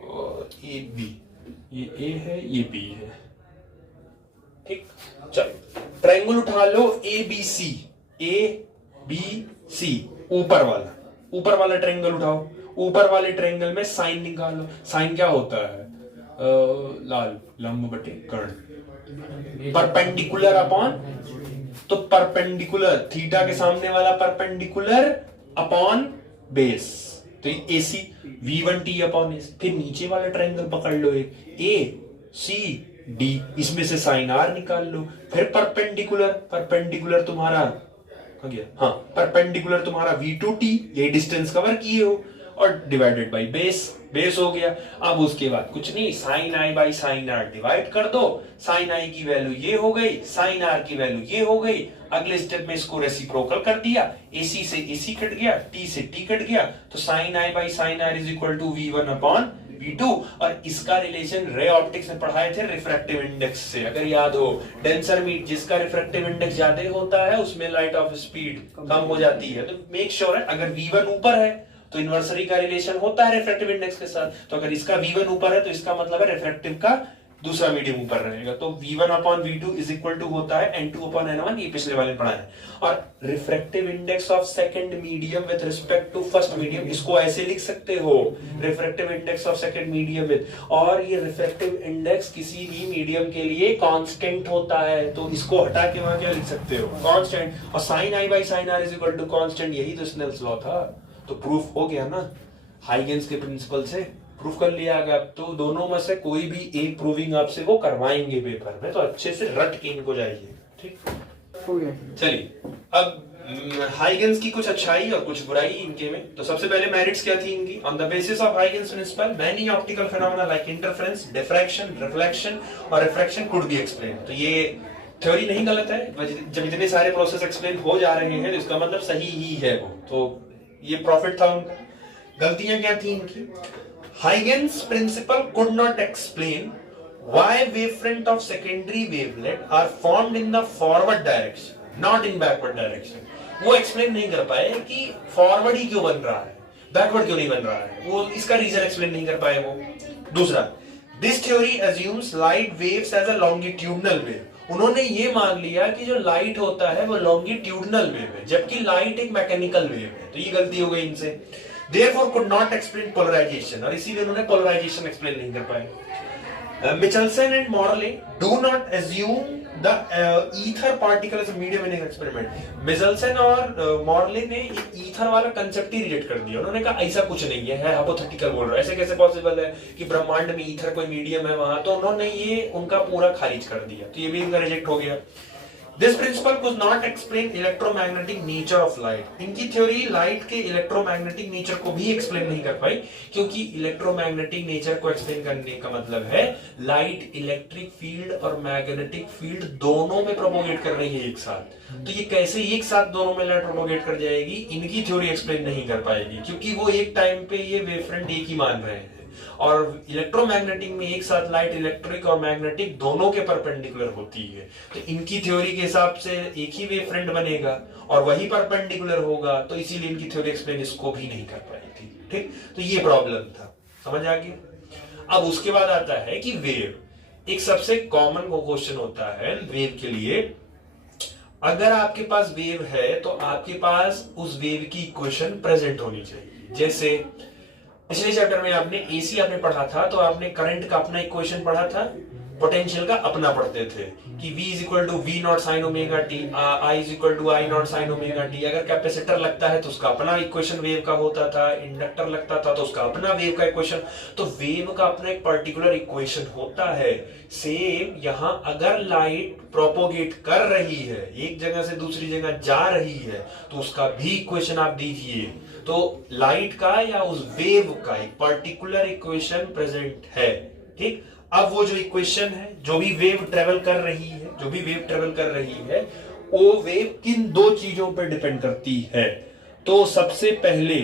और ये B, ये A है, ये B है। ठीक, चलो ट्रायंगल उठा लो ABC, ABC ऊपर वाला ट्रायंगल उठाओ। ऊपर वाले ट्रायंगल में साइन निकालो। साइन क्या होता है, लाल लंब बटे कर्ण, परपेंडिकुलर अपॉन, तो परपेंडिकुलर थीटा के सामने वाला परपेंडिकुलर अपॉन बेस, तो AC V1T अपॉन एस। फिर नीचे वाला ट्रायंगल पकड़ लो, एक ACD, इसमें से साइन R निकाल लो। फिर परपेंडिकुलर तुम्हारा हो गया, हाँ परपेंडिकुलर तुम्हारा V2T, ये डिस्टेंस कवर किए हो, और डिवाइडेड बाय बेस हो गया। अब उसके बाद कुछ नहीं, sine I by sine R divide कर दो, साइन I की वैल्यू ये हो गई, साइन R की वैल्यू ये हो गई। अगले स्टेप में इसको रेसिप्रोकल कर दिया, AC से AC कट गया, T से T कट गया, तो sine I by sine R is equal to V1 upon V2। और इसका रिलेशन रे ऑप्टिक्स में पढ़ाए थे रिफ्रैक्टिव इंडेक्स से, अगर याद हो। डेंसर मीट जिसका रिफ्रैक्टिव इंडेक्स ज्यादा होता है उसमें लाइट ऑफ स्पीड कम हो जाती है, तो मेक श्योर है अगर V1 ऊपर है तो इन्वर्सरी का रिलेशन होता है रिफ्रैक्टिव इंडेक्स के साथ, तो अगर इसका V1 ऊपर है तो इसका मतलब है रिफ्रैक्टिव का दूसरा मीडियम ऊपर रहेगा, तो V1 upon V2 is equal to होता है N2 अपॉन N1, ये पिछले वाले पढ़ा है। और refractive index of second medium with respect to first medium, इसको ऐसे लिख सकते हो, refractive index of second medium with, और ये रिफ्रैक्टिव इंडेक्स किसी भी मीडियम के लिए कांस्टेंट होता है, तो इसको हटा के वहां क्या लिख सकते हो कांस्टेंट, और sine I by sine R is equal to constant, यही तो स्नेल्स लॉ था। तो प्रूफ हो गया ना, हाइगेंस के प्रिंसिपल से प्रूफ कर लिया गया। तो दोनों में से कोई भी एक प्रूविंग आपसे वो करवाएंगे पेपर में, तो अच्छे से रट के इनको जाइए, ठीक हो गया। चलिए अब हाइगेंस की कुछ अच्छाई और कुछ बुराई इनके में। तो सबसे पहले मेरिट्स क्या थी इनकी? On the basis of Huygens principle many optical phenomena like interference, diffraction, reflection और रिफ्रैक्शन कुड बी एक्सप्लेन। तो ये थ्योरी नहीं गलत है, जब इतने सारे प्रोसेस एक्सप्लेन हो जा रहे हैं तो इसका मतलब सही ही है वो, तो ये प्रॉफिट था उनका। गलतियां क्या थी इनकी? Huygens principle could not explain why wavefront of secondary wavelet are formed in the forward direction, not in backward direction. वो एक्सप्लेन नहीं कर पाए कि फॉरवर्ड ही क्यों बन रहा है, बैकवर्ड क्यों नहीं बन रहा है, वो इसका रीजन एक्सप्लेन नहीं कर पाए वो। दूसरा, this theory assumes light waves as a longitudinal wave. उन्होंने ये मान लिया कि जो लाइट होता है वो लॉन्गिट्यूडनल वेव है, जबकि लाइट एक मैकेनिकल वेव है। तो ये गलती हो गई इनसे। Therefore could not explain polarization, और इसीलिए उन्होंने पोलराइजेशन एक्सप्लेन नहीं कर पाए। Michelson and Morley do not assume the ether particle as a medium in an experiment. Michelson और Morley ने ether वाला कंसेप्ट ही रिजेक्ट कर दिया। उन्होंने कहा ऐसा कुछ नहीं है हाइपोथेटिकल बोल रहा है, ऐसे कैसे पॉसिबल है कि ब्रह्मांड में ईथर कोई मीडियम है वहां, तो उन्होंने ये उनका पूरा खारिज कर दिया, तो ये भी इनका रिजेक्ट हो गया। This principle could not explain electromagnetic nature of light. इनकी थ्योरी लाइट के इलेक्ट्रोमैग्नेटिक नेचर को भी एक्सप्लेन नहीं कर पाई, क्योंकि इलेक्ट्रोमैग्नेटिक नेचर को एक्सप्लेन करने का मतलब है लाइट इलेक्ट्रिक फील्ड और मैग्नेटिक फील्ड दोनों में प्रोपोगेट कर रही है एक साथ। तो ये कैसे एक साथ दोनों में लाइट प्रोपोगेट कर जाएगी, इनकी थ्योरी एक्सप्लेन नहीं कर पाएगी, क्योंकि वो एक टाइम पे ये वेवफ्रंट एक ही मान रहे हैं, और इलेक्ट्रोमैग्नेटिक में एक साथ लाइट इलेक्ट्रिक और मैग्नेटिक दोनों के परपेंडिकुलर होती है। तो इनकी थ्योरी के हिसाब से एक ही वेव फ्रंट बनेगा और वही परपेंडिकुलर होगा, तो इसीलिए इनकी थ्योरी एक्सप्लेन इसको भी नहीं कर पाई थी, ठीक। तो ये प्रॉब्लम था, समझ आ गया। अब उसके बाद आता है कि वेव एक सबसे कॉमन क्वेश्चन होता है वेव के लिए। अगर आपके पास वेव है तो आपके पास उस वेव की इक्वेशन प्रेजेंट होनी चाहिए। जैसे पिछले चैप्टर में आपने एसी आपने पढ़ा था, तो आपने करंट का अपना इक्वेशन पढ़ा था, पोटेंशियल का अपना पढ़ते थे कि V is equal to V naught sine omega T, I is equal to I naught sine omega T. अगर कैपेसिटर लगता है तो उसका अपना इक्वेशन वेव का होता था, इंडक्टर लगता था तो उसका अपना वेव का इक्वेशन। तो वेव का अपना एक पर्टिकुलर इक्वेशन होता है। सेम यहाँ अगर लाइट प्रोपोगेट कर रही है, एक जगह से दूसरी जगह जा रही है, तो उसका भी इक्वेशन आप दीजिए। तो लाइट का या उस वेव का एक पर्टिकुलर इक्वेशन प्रेजेंट है, ठीक। अब वो जो इक्वेशन है, जो भी वेव ट्रेवल कर रही है, वो वेव किन दो चीजों पर डिपेंड करती है। तो सबसे पहले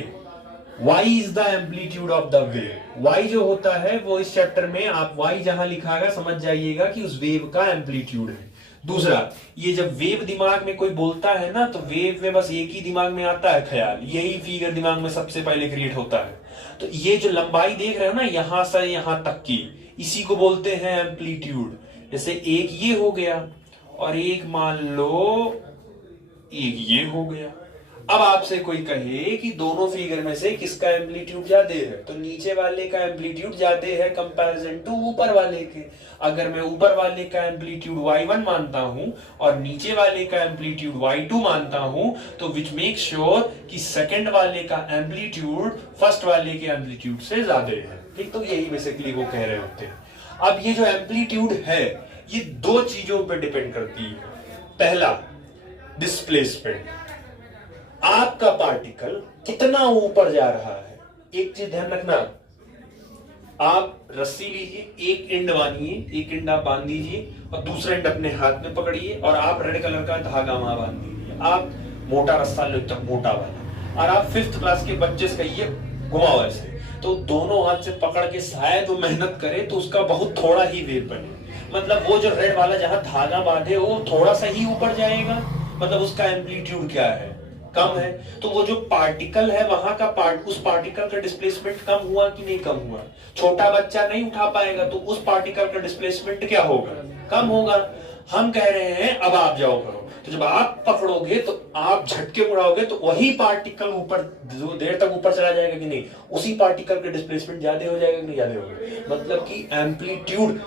y is the amplitude of the wave. y जो होता है वो इस चैप्टर में आप y जहां लिखा है समझ जाइएगा कि उस वेव का एम्पलीट्यूड है। दूसरा, ये जब वेव दिमाग में कोई बोलता है ना, तो वेव में बस एक ही दिमाग में आता है ख्याल, यही फिगर दिमाग में सबसे पहले क्रिएट होता है। तो ये जो लंबाई देख रहे हो ना यहां से यहां तक की, इसी को बोलते हैं एम्पलीट्यूड। जैसे एक ये हो गया और एक मान लो एक ये हो गया। अब आपसे कोई कहे कि दोनों फिगर में से किसका एम्पलीट्यूड ज्यादा है, तो नीचे वाले का एम्पलीट्यूड ज्यादा है कंपैरिजन टू ऊपर वाले के। अगर मैं ऊपर वाले का एम्पलीट्यूड y1 मानता हूं और नीचे वाले का एम्पलीट्यूड y2 मानता हूं, तो विच मेक श्योर कि सेकंड वाले का एम्पलीट्यूड फर्स्ट वाले के एम्पलीट्यूड से ज्यादा है, ठीक। तो यही बेसिकली वो कह रहे होते हैं। अब ये जो एम्पलीट्यूड है ये दो चीजों पर डिपेंड करती है। पहला, डिस्प्लेसमेंट, आपका पार्टिकल कितना ऊपर जा रहा है। एक चीज ध्यान रखना, आप रस्सी लीजिए, एक एंड बांधिए, एक एंड आप बांध दीजिए और दूसरा एंड अपने हाथ में पकड़िए और आप रेड कलर का धागा वहां बांध दीजिए। आप मोटा रस्सा लो एकदम मोटा वाला, और आप 5th क्लास के बच्चे से कहिए घुमाओ ऐसे, तो दोनों हाथ से पकड़ के शायद वो मेहनत करे तो उसका बहुत थोड़ा ही वेव बने। मतलब वो जो रेड वाला जहां धागा बांधे वो थोड़ा सा ही ऊपर जाएगा, मतलब उसका एम्पलीट्यूड क्या है, कम है। तो वो जो पार्टिकल है वहां का उस पार्टिकल का डिस्प्लेसमेंट कम हुआ कि नहीं कम हुआ। छोटा बच्चा नहीं उठा पाएगा तो उस पार्टिकल का डिस्प्लेसमेंट क्या होगा, कम होगा। हम कह रहे हैं अब आप जाओ करो, तो जब आप पकड़ोगे तो आप झटके उड़ाओगे तो वही पार्टिकल ऊपर जो देर तक ऊपर चला जाएगा कि नहीं, उसी पार्टिकल का डिस्प्लेसमेंट ज्यादा हो जाएगा कि नहीं ज्यादा होगा। मतलब कि एम्पलीट्यूड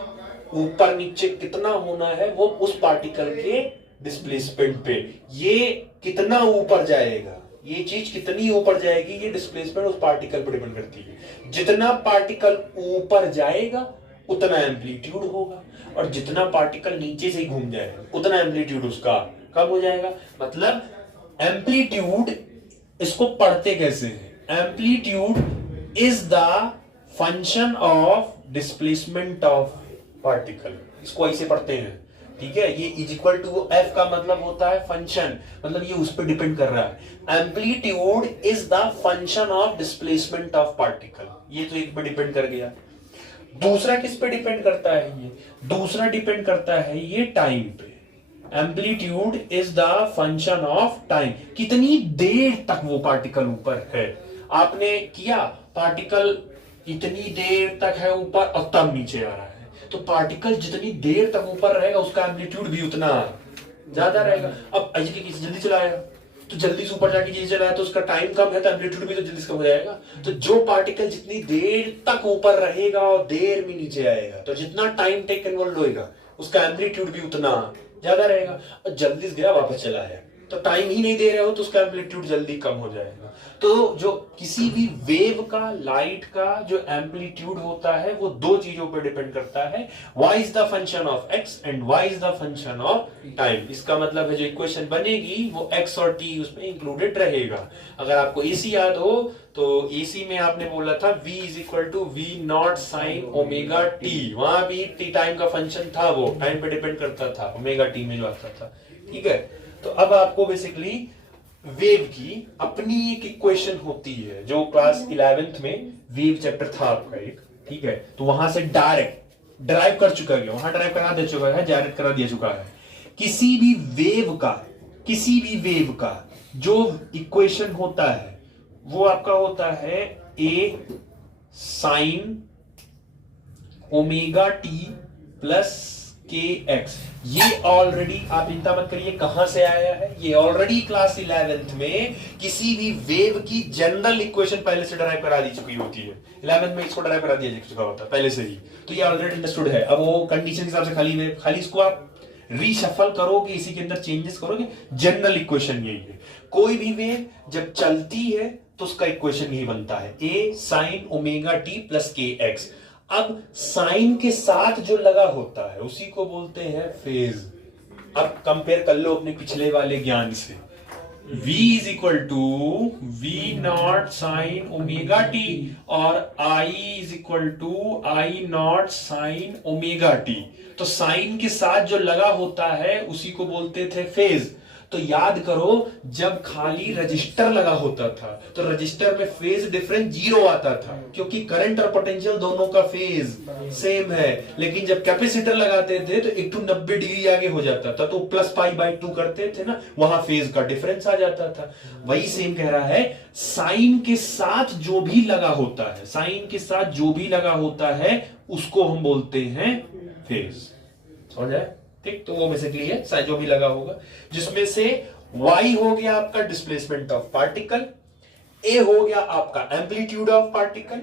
ऊपर नीचे कितना होना है वो उस पार्टिकल के डिस्प्लेसमेंट पे, ये कितना ऊपर जाएगा ये चीज कितनी ऊपर जाएगी, ये डिस्प्लेसमेंट उस पार्टिकल पर डिपेंड करती है। जितना पार्टिकल ऊपर जाएगा उतना एम्पलीट्यूड होगा, और जितना पार्टिकल नीचे से घूम जाएगा उतना एम्पलीट्यूड उसका कम हो जाएगा। मतलब एम्पलीट्यूड, इसको पढ़ते कैसे हैं, amplitude is the function of displacement of particle, इसको ऐसे पढ़ते हैं, ठीक है। ये इज इक्वल टू एफ का मतलब होता है फंक्शन, मतलब ये उस पर डिपेंड कर रहा है। Amplitude is the function of displacement of particle, ये तो एक पे डिपेंड कर गया। दूसरा किस पे डिपेंड करता है, ये दूसरा डिपेंड करता है ये टाइम पे। Amplitude is the function of time, कितनी देर तक वो पार्टिकल ऊपर है। आपने किया, पार्टिकल इतनी देर तक है ऊपर और तब नीचे आ रहा है, तो पार्टिकल जितनी देर तक ऊपर रहेगा उसका एम्पलीट्यूड भी उतना ज्यादा रहेगा। अब जल्दी चलाया तो जल्दी से ऊपर जाके जल्दी चलाया तो उसका टाइम कम है, तो एम्पलीट्यूड भी तो जल्दी से कम हो जाएगा। तो जो पार्टिकल जितनी देर तक ऊपर रहेगा और देर में नीचे आएगा, तो जितना टाइम टेक इन्वॉल्व होगा उसका एम्पलीट्यूड भी उतना ज्यादा रहेगा। और जल्दी से गया वापस चला है तो टाइम ही नहीं दे रहे हो तो उसका एम्पलीट्यूड जल्दी कम हो जाएगा। तो जो किसी भी वेव का, लाइट का जो एम्पलीट्यूड होता है वो दो चीजों पर डिपेंड करता है, y is the function of x and y is the function of time. इसका मतलब है जो इक्वेशन बनेगी वो x और t उसमें इंक्लूडेड रहेगा। अगर आपको AC याद हो तो AC में आपने बोला था v is equal to v naught sine omega t, वहां भी t टाइम का फंक्शन था, वो टाइम पे डिपेंड करता था, ओमेगा t में जो आता था, ठीक है। तो अब आपको बेसिकली वेव की अपनी एक इक्वेशन होती है जो क्लास 11th में वेव चैप्टर था आपका एक, ठीक है। तो वहां से डायरेक्ट ड्राइव कर चुका है, वहां ड्राइव करा दे चुका है, डायरेक्ट करा दिया चुका है। किसी भी वेव का जो इक्वेशन होता है वो आपका होता है ए साइन ओमेगा टी प्लस के एक्स। ये ऑलरेडी आप चिंता मत करिए कहां से आया है, ये ऑलरेडी क्लास 11th में किसी भी वेव की जनरल इक्वेशन पहले से ड्राइव करा दी चुकी होती है। 11th में इसको ड्राइव करा दिया चुका होता है पहले से ही, तो ये ऑलरेडी अंडरस्टूड है। अब वो कंडीशन के हिसाब से खाली इसको आप रीशफल करोगे, इसी के अंदर चेंजेस करोगे, जनरल इक्वेशन यही है। कोई भी वेव जब चलती है तो उसका इक्वेशन यही बनता है, ए साइन ओमेगा टी प्लस के एक्स। अब साइन के साथ जो लगा होता है उसी को बोलते हैं फेज। अब कंपेयर कर लो अपने पिछले वाले ज्ञान से, v is equal to V naught sine omega T और I is equal to I naught sine omega T. तो साइन के साथ जो लगा होता है उसी को बोलते थे फेज। तो याद करो जब खाली रजिस्टर लगा होता था तो रजिस्टर में फेज डिफरेंस 0 आता था, क्योंकि करंट और पोटेंशियल दोनों का फेज सेम है। लेकिन जब कैपेसिटर लगाते थे तो 190 डिग्री आगे हो जाता था, तो प्लस पाई बाई 2 करते थे ना, वहां फेज का डिफरेंस आ जाता था। वही सेम कह रहा है, साइन के साथ जो भी लगा होता है, साइन के साथ जो भी लगा होता है उसको हम बोलते हैं फेज। समझ आया? ठीक, तो वो बेसिकली है जो भी लगा होगा, जिसमें से y हो गया आपका डिस्प्लेसमेंट ऑफ पार्टिकल, a हो गया आपका एम्पलीट्यूड ऑफ पार्टिकल,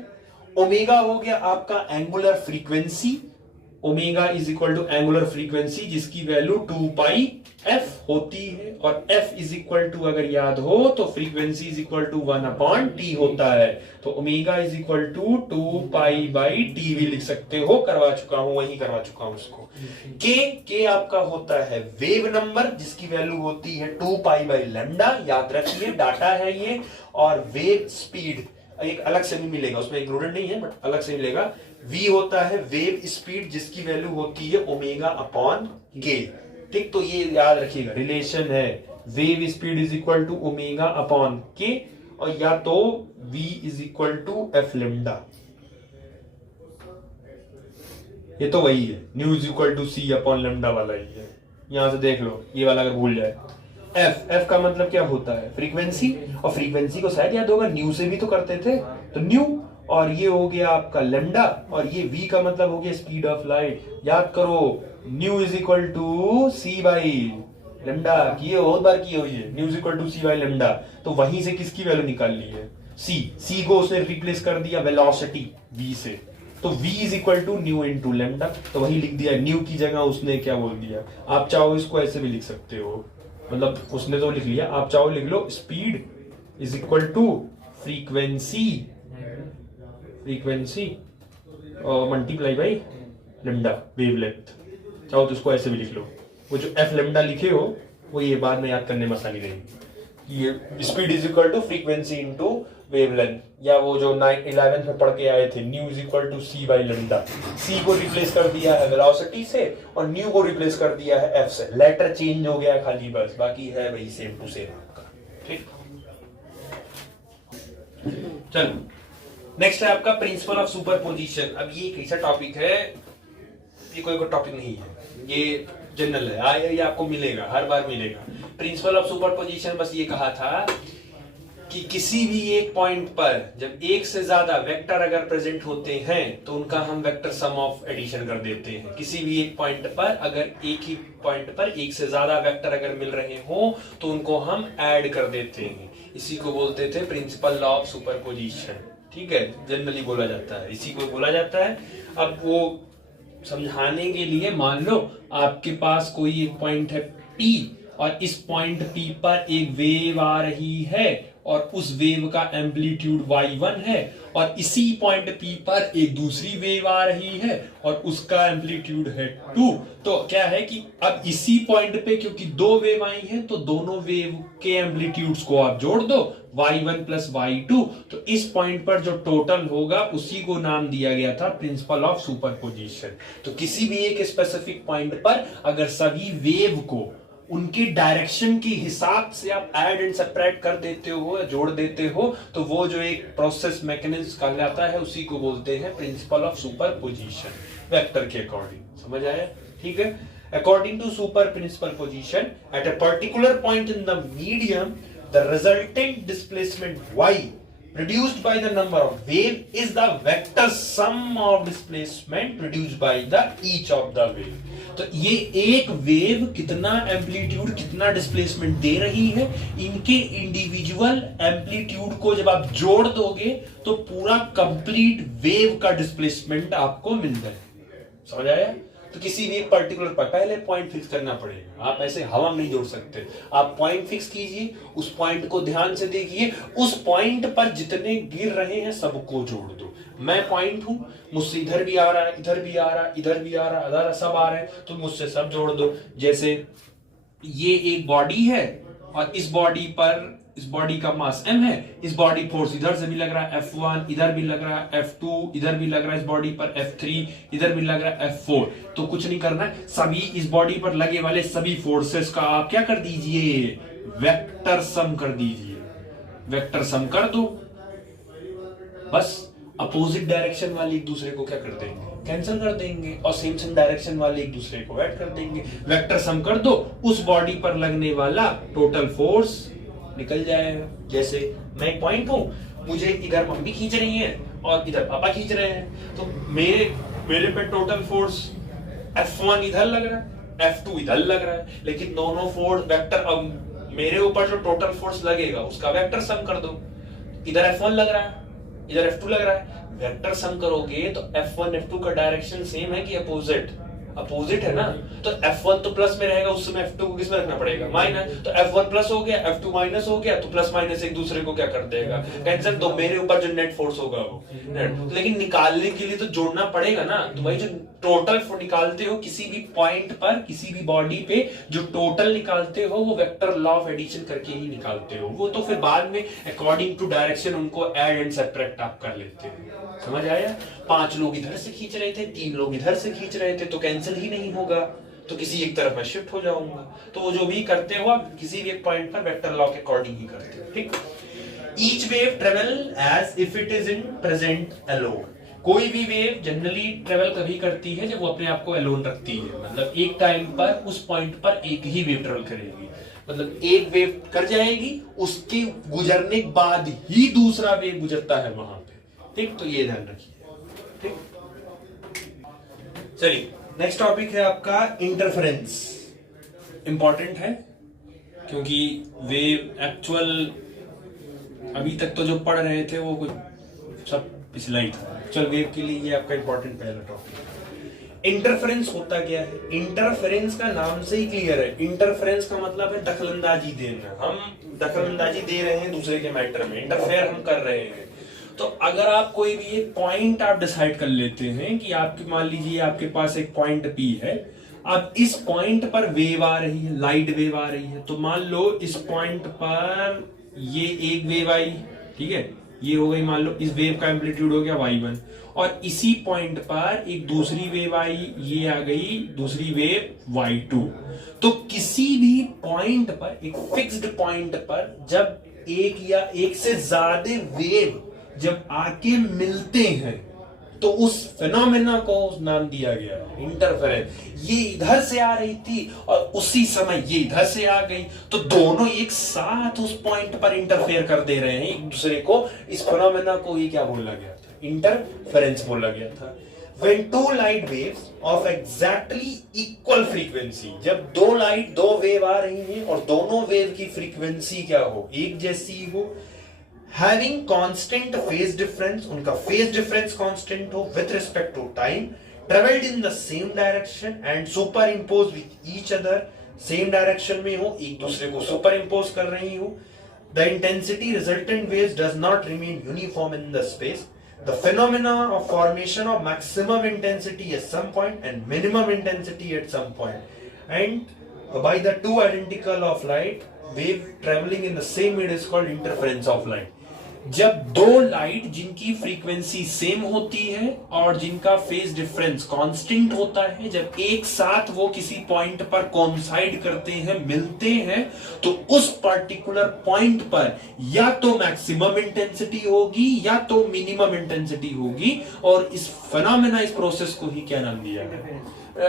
ओमेगा हो गया आपका angular frequency, omega is equal to angular frequency जिसकी वैल्यू 2 पाई f होती है, और f इज इक्वल टू अगर याद हो तो frequency is equal to 1 upon t होता है। तो omega is equal to 2 pi by t भी लिख सकते हो, करवा चुका हूं, वही करवा चुका हूं उसको। k आपका होता है वेव नंबर जिसकी वैल्यू होती है 2 पाई बाई लैम्डा, याद रखिए डाटा है ये। और वेव स्पीड एक अलग से भी मिलेगा, उसमें इंक्लूडेड नहीं है बट अलग से मिलेगा। v होता है वेव स्पीड जिसकी वैल्यू होती है ओमेगा अपॉन k। ठीक, तो ये याद रखिएगा, रिलेशन है wave speed is equal to omega upon k, और या तो v is equal to F lambda, ये तो वही है, nu is equal to C upon lambda वाला ही है। यहां से देख लो, ये वाला अगर भूल जाए। एफ का मतलब क्या होता है, फ्रीक्वेंसी, और फ्रीक्वेंसी को शायद याद होगा न्यू से भी तो करते थे, तो न्यू, और ये हो गया आपका लेम्डा, और ये v का मतलब हो गया स्पीड ऑफ लाइट। याद करो, nu is equal to C by lambda, की बहुत बार की हुई है, nu is equal to C by lambda. तो वहीं से किसकी वैल्यू निकाल ली है, सी को उसने रिप्लेस कर दिया वेलोसिटी v से, तो v is equal to nu into lambda, तो वही लिख दिया, न्यू की जगह उसने क्या बोल दिया। आप चाहो इसको ऐसे भी लिख सकते हो, मतलब उसने तो लिख लिया, आप चाहो लिख लो speed is equal to frequency multiply by lambda wavelength. चाहो तो उसको ऐसे भी लिख लो, वो जो एफ लेमडा लिखे हो वो ये बाद में याद करने में आसानी रहेगी। ये speed is equal to frequency into wavelength, या वो जो 11th में पढ़ के आए थे new is equal to C by lambda. सी को रिप्लेस कर दिया है वेलोसिटी से और न्यू को रिप्लेस कर दिया है एफ से, लेटर चेंज हो गया खाली बस, बाकी है वही सेम टू सेम आपका। ठीक, चलो नेक्स्ट है आपका प्रिंसिपल ऑफ सुपरपोजिशन। अब ये एक ऐसा टॉपिक है, ये कोई टॉपिक नहीं है, ये जनरल है, आया ये आपको मिलेगा, हर बार मिलेगा। प्रिंसिपल ऑफ सुपरपोजिशन बस ये कहा था कि किसी भी एक पॉइंट पर जब एक से ज्यादा वेक्टर अगर प्रेजेंट होते हैं तो उनका हम वेक्टर सम ऑफ एडिशन कर देते हैं। किसी भी एक पॉइंट पर अगर एक ही पॉइंट पर एक से ज्यादा वेक्टर अगर मिल रहे हो तो उनको हम ऐड कर देते हैं। इसी को बोलते थे प्रिंसिपल लॉ ऑफ सुपरपोजिशन। ठीक है, जनरली बोला जाता है, इसी को बोला जाता है। अब वो समझाने के लिए मान लो आपके पास कोई एक पॉइंट है P और इस पॉइंट P पर एक वेव आ रही है और उस वेव का एम्पलीट्यूड y1 है, और इसी पॉइंट P पर एक दूसरी वेव आ रही है और उसका एम्पलीट्यूड है 2। तो क्या है कि अब इसी पॉइंट पे क्योंकि दो वेव आई हैं तो दोनों वेव के एम्पलीट्यूड्स को आप जोड़ दो y1 प्लस y2, तो इस पॉइंट पर जो टोटल होगा उसी को नाम दिया गया था प्रिंसिपल ऑफ सुपरपोजिशन। तो किसी भी एक स्पेसिफिक पॉइंट पर अगर सभी वेव को उनके डायरेक्शन के हिसाब से आप ऐड एंड सब्ट्रैक्ट कर देते हो या जोड़ देते हो तो वो जो एक प्रोसेस मैकेनिज्म कहलाता है उसी को बोलते हैं प्रिंसिपल ऑफ सुपरपोजिशन, वेक्टर के अकॉर्डिंग। समझ आया? ठीक है। According to super principle position at a particular point in the medium the resultant displacement y produced by the number of wave is the vector sum of displacement produced by the each of the wave। तो ये एक wave कितना amplitude कितना displacement दे रही है, इनके individual amplitude को जब आप जोड़ दोगे तो पूरा कंप्लीट वेव का डिस्प्लेसमेंट आपको मिल जाएगा। समझ आया? तो किसी भी एक पर्टिकुलर पर पहले पॉइंट फिक्स करना पड़ेगा, आप ऐसे हवा में नहीं जोड़ सकते। आप पॉइंट फिक्स कीजिए, उस पॉइंट को ध्यान से देखिए, उस पॉइंट पर जितने गिर रहे हैं सबको जोड़ दो। मैं पॉइंट हूं, मुझसे इधर भी आ रहा है, इधर भी आ रहा है, इधर भी आ रहा है, इधर सब आ रहे हैं, तो मुझसे सब जोड़ दो। जैसे ये एक बॉडी है और इस बॉडी पर इस बॉडी का मास m है, इस बॉडी फोर्स इधर से भी लग रहा है F1, इधर भी लग रहा है F2, इधर भी लग रहा है इस बॉडी पर F3, इधर भी लग रहा है F4। तो कुछ नहीं करना है, सभी इस बॉडी पर लगे वाले सभी फोर्सेस का आप क्या कर दीजिए, वेक्टर सम कर दीजिए। वेक्टर सम कर दो, बस अपोजिट डायरेक्शन वाले एक दूसरे को क्या कर देंगे, कैंसिल कर देंगे, और सेम सेम डायरेक्शन वाले एक दूसरे को ऐड कर देंगे। वेक्टर सम कर दो, उस बॉडी पर लगने वाला टोटल फोर्स निकल जाएगा। जैसे मैं एक पॉइंट हूं, मुझे इधर मम्मी खींच रही है और इधर पापा खींच रहे हैं, तो मेरे पे टोटल फोर्स F1 इधर लग रहा है, F2 इधर लग रहा है, लेकिन दोनों फोर्स वेक्टर, अब मेरे ऊपर जो टोटल फोर्स लगेगा उसका वेक्टर सम कर दो। इधर F1 लग रहा है, इधर F2 लग रहा है, वेक्टर सम करोगे तो F1 F2 का डायरेक्शन सेम है कि अपोजिट? अपोजिट है ना, तो F1 तो प्लस में रहेगा, उस समय F2 को किस में रखना पड़ेगा, माइनस। तो F1 प्लस हो गया, F2 माइनस हो गया, तो प्लस माइनस एक दूसरे को क्या कर देगा, कैंसिल। तो मेरे ऊपर जो नेट फोर्स होगा वो नेट, लेकिन निकालने के लिए तो जोड़ना पड़ेगा ना। तो भाई जो टोटल निकालते हो किसी भी पॉइंट पर, किसी भी बॉडी पे जो टोटल निकालते हो वो वेक्टर लॉ ऑफ एडिशन करके ही निकालते हो। वो तो फिर बाद में अकॉर्डिंग टू डायरेक्शन उनको ऐड एंड सब्ट्रैक्ट आप कर लेते हो। समझ आया? 5 लोग इधर से खींच रहे थे, 3 लोग इधर से खींच रहे थे, तो कैंसिल ही नहीं होगा, तो किसी एक तरफ मैं शिफ्ट हो जाऊंगा। तो वो जो भी करते हो आप किसी भी एक पॉइंट पर वेक्टर लॉ के अकॉर्डिंग ही करते हो। ठीक। Each wave travel as if it is in present alone. कोई भी वेव जनरली ट्रेवल कभी करती है जब वो अपने आप को अलोन रखती है, मतलब एक टाइम पर उस पॉइंट पर एक ही वेव ट्रेवल करेगी, मतलब एक वेव कर जाएगी, उसके गुजरने के बाद ही दूसरा वेव गुजरता है वहां पे। ठीक, तो ये ध्यान रखिए। ठीक, चलिए नेक्स्ट टॉपिक है आपका इंटरफेरेंस। इंपॉर्टेंट है क्योंकि वेव एक्चुअल अभी तक तो जो पढ़ रहे थे वो कुछ सब पिछला ही था। एक्चुअल वेव के लिए ये आपका इंपॉर्टेंट पहला टॉपिक। इंटरफेरेंस होता क्या है? इंटरफेरेंस का नाम से ही क्लियर है, इंटरफेरेंस का मतलब है दखलंदाजी देना। हम दखलंदाजी दे रहे हैं दूसरे के मैटर में, इंटरफेयर हम कर रहे हैं। तो अगर आप कोई भी एक पॉइंट आप डिसाइड कर लेते हैं कि आपकी, मान लीजिए आपके पास एक पॉइंट P है, अब इस पॉइंट पर वेव आ रही है, लाइट वेव आ रही है, तो मान लो इस पॉइंट पर ये एक वेव आई, ठीक है, ये हो गई, मान लो इस वेव का एम्पलीट्यूड हो गया y1, और इसी पॉइंट पर एक दूसरी वेव आई, ये आ गई दूसरी वेव y2। तो किसी भी पॉइंट पर, एक फिक्स्ड पॉइंट पर जब एक या एक से ज्यादा वेव जब आके मिलते हैं तो उस फिनोमेना को नाम दिया गया है इंटरफेरेंस। ये इधर से आ रही थी और उसी समय ये इधर से आ गई, तो दोनों एक साथ उस पॉइंट पर इंटरफेयर कर दे रहे हैं एक दूसरे को। इस फिनोमेना को ही क्या बोला गया था? इंटरफेरेंस बोला गया था। When two light waves of exactly equal frequency, जब दो वेव आ रही हैं और दोनों वेव की फ्रीक्वेंसी क्या हो? एक जैसी हो। Having constant phase difference, उनका phase difference constant हो with respect to time, traveled in the same direction and superimposed with each other, same direction में हो, एक दूसरे को superimpose कर रही हो। The intensity resultant waves does not remain uniform in the space. The phenomena of formation of maximum intensity at some point and minimum intensity at some point, and by the two identical of light wave traveling in the same mid is called interference of light. जब दो light जिनकी frequency same होती है और जिनका phase difference constant होता है, जब एक साथ वो किसी पॉइंट पर कोइंसाइड करते हैं, मिलते हैं, तो उस पर्टिकुलर पॉइंट पर या तो मैक्सिमम इंटेंसिटी होगी या तो मिनिमम इंटेंसिटी होगी। और इस फिनोमेना, इस प्रोसेस को ही क्या नाम दिया है?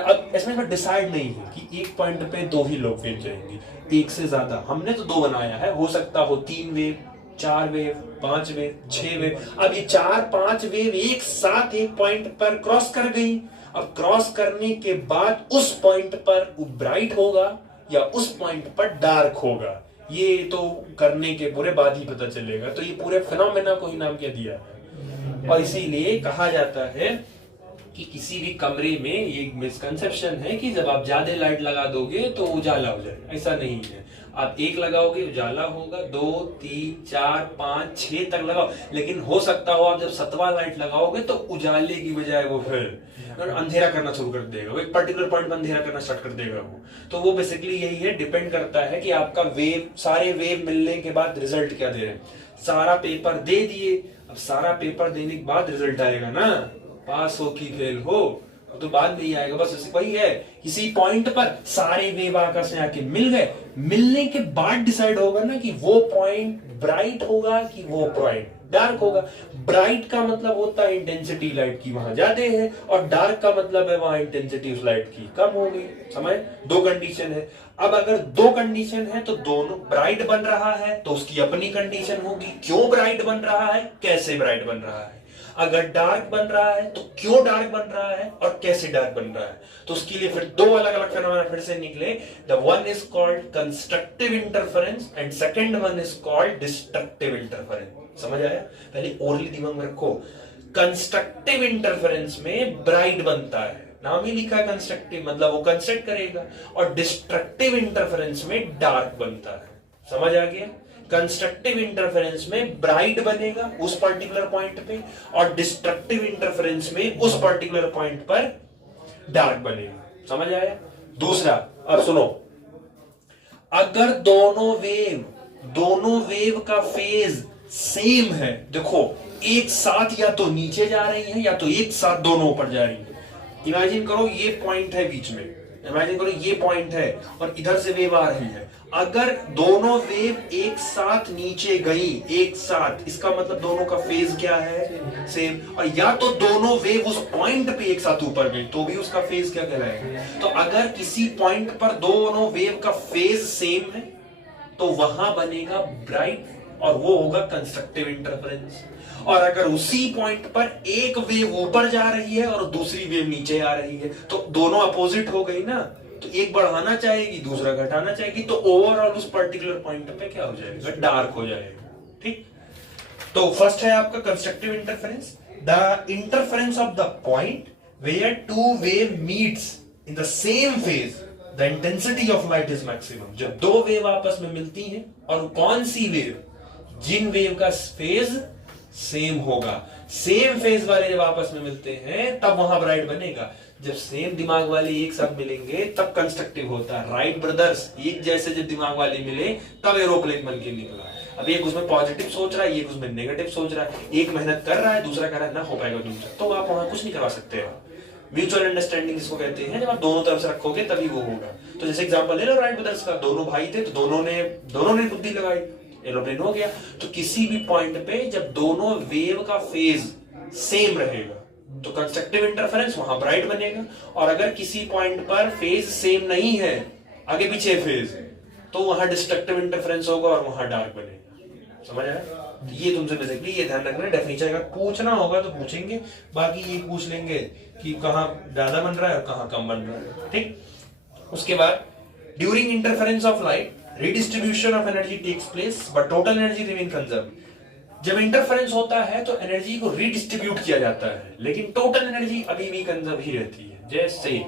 अब इसमें डिसाइड नहीं है कि एक पॉइंट पे दो ही लोग वेव जाएंगे, एक से ज्यादा। हमने तो दो बनाया है, हो सकता हो 3 वेव, 4 वेव, 5 वेव, 6 वेव। अब ये 4-5 वेव एक साथ एक पॉइंट पर क्रॉस कर गई। अब क्रॉस करने के बाद उस पॉइंट पर वो ब्राइट होगा या उस पॉइंट पर डार्क होगा, ये तो करने के पूरे बाद ही पता चलेगा। तो ये पूरे फिनोमेना को ही नाम क्या दिया है। और इसीलिए कहा जाता है कि किसी भी कमरे में ये मिसकंसेप्शन है कि जब आप ज्यादा लाइट लगा दोगे तो उजाला हो जाएगा। ऐसा नहीं है। आप एक लगाओगे उजाला होगा, 2, 3, 4, 5, 6 तक लगाओ, लेकिन हो सकता हो आप जब 7वां लाइट लगाओगे तो उजाले की बजाय वो फिर अंधेरा करना शुरू कर देगा, वो एक पर्टिकुलर पॉइंट पर अंधेरा करना स्टार्ट कर देगा वो। तो वो बेसिकली यही है, डिपेंड करता है कि आपका वेव, सारे वेव मिलने के बाद रिजल्ट क्या दे रहे हैं। सारा पेपर दे दिए, अब सारा पेपर देने के बाद रिजल्ट आएगा ना, पास हो कि फेल हो, तो बाद में ही आएगा। बस वही है, किसी पॉइंट पर सारे वेव आकाश में आके मिल गए, मिलने के बाद डिसाइड होगा ना कि वो पॉइंट ब्राइट होगा कि वो पॉइंट डार्क होगा। ब्राइट का मतलब होता है इंटेंसिटी लाइट की वहां ज्यादा है, और डार्क का मतलब है वहां इंटेंसिटी उस लाइट की कम हो गई। समझ? 2 कंडीशन है। अब अगर 2 कंडीशन है तो दोनों ब्राइट बन रहा है तो उसकी अपनी कंडीशन होगी, क्यों ब्राइट बन रहा है, कैसे ब्राइट बन रहा है। अगर डार्क बन रहा है तो क्यों डार्क बन रहा है और कैसे डार्क बन रहा है। तो उसके लिए फिर 2 अलग अलग फिनोमेना फिर से निकले। The one is called constructive interference and second one is called destructive interference. समझ आया? पहले ओरली दिमाग में रखो। कंस्ट्रक्टिव इंटरफेरेंस में ब्राइट बनता है, नाम ही लिखा है कंस्ट्रक्टिव, मतलब वो कंस्ट्रक्ट करेगा। और डिस्ट्रक्टिव इंटरफेरेंस में डार्क बनता है। समझ आ गया? कंस्ट्रक्टिव इंटरफेरेंस में ब्राइट बनेगा उस पर्टिकुलर पॉइंट पे, और डिस्ट्रक्टिव इंटरफेरेंस में उस पर्टिकुलर पॉइंट पर डार्क बनेगा। समझ आया? दूसरा, अब सुनो, अगर दोनों वेव का फेज सेम है, देखो एक साथ या तो नीचे जा रही है या तो एक साथ दोनों ऊपर जा रही है। इमेजिन करो ये पॉइंट है बीच में, इमेजिन करो ये पॉइंट है और इधर से वेव आ रही है। अगर दोनों वेव एक साथ नीचे गई, एक साथ, इसका मतलब दोनों का फेज क्या है? सेम। और या तो दोनों वेव उस पॉइंट पे एक साथ ऊपर गई तो भी उसका फेज क्या कहलाएगा? तो अगर किसी पॉइंट पर दोनों वेव का फेज सेम है तो वहां बनेगा ब्राइट, और वो होगा कंस्ट्रक्टिव इंटरफेरेंस। और अगर उसी पॉइंट पर एक वेव ऊपर जा रही है और दूसरी वेव नीचे आ रही है तो दोनों अपोजिट हो गई ना, तो एक बढ़ाना चाहेगी दूसरा घटाना चाहेगी, तो ओवरऑल उस पर्टिकुलर पॉइंट पे क्या हो जाएगा? डार्क हो जाएगा। ठीक? तो फर्स्ट है आपका constructive interference, the interference of the point where two wave meets in the same phase the intensity of light is maximum। जब दो वेव आपस में मिलती हैं, और कौन सी वेव, जिन वेव का फेज सेम होगा, सेम फेज वाले जब आपस में मिलते हैं तब वहां ब्राइट बनेगा। जब सेम दिमाग वाले एक साथ मिलेंगे तब कंस्ट्रक्टिव होता है। राइट ब्रदर्स एक जैसे जब दिमाग वाले मिले तब एरोप्लेन बन के निकला। अब एक उसमें पॉजिटिव सोच रहा है, एक उसमें नेगेटिव सोच रहा है, एक मेहनत कर रहा है, दूसरा कह रहा है ना हो पाएगा दूसरा, तो आप वहां कुछ नहीं करवा सकते। म्यूचुअल अंडरस्टैंडिंग इसको कहते हैं, जब आप दोनों तरफ से रखोगे तभी वो होगा। तो जैसे एग्जांपल ले लो राइट ब्रदर्स का, दोनों भाई थे तो दोनों ने बुद्धि लगाई, एरोप्लेन हो गया। तो किसी भी पॉइंट पे जब दोनों वेव का फेज सेम रहेगा तो कंस्ट्रक्टिव इंटरफेरेंस वहां ब्राइट बनेगा, और अगर किसी पॉइंट पर फेज सेम नहीं है, आगे पीछे फेज, तो वहां डिस्ट्रक्टिव इंटरफेरेंस होगा और वहां डार्क बनेगा। समझ आया? तो ये तुमसे बेसिकली ये ध्यान रखना है। डेफिनेशन अगर पूछना होगा तो पूछेंगे, बाकी ये पूछ लेंगे कि कहां ज्यादा बन रहा है और कहां कम बन रहा है। ठीक। उसके बाद during interference of light redistribution of energy takes place but total energy remain conserved। जब इंटरफेरेंस होता है तो एनर्जी को रीडिस्ट्रीब्यूट किया जाता है, लेकिन टोटल एनर्जी अभी भी कंजर्व ही रहती है। जैसे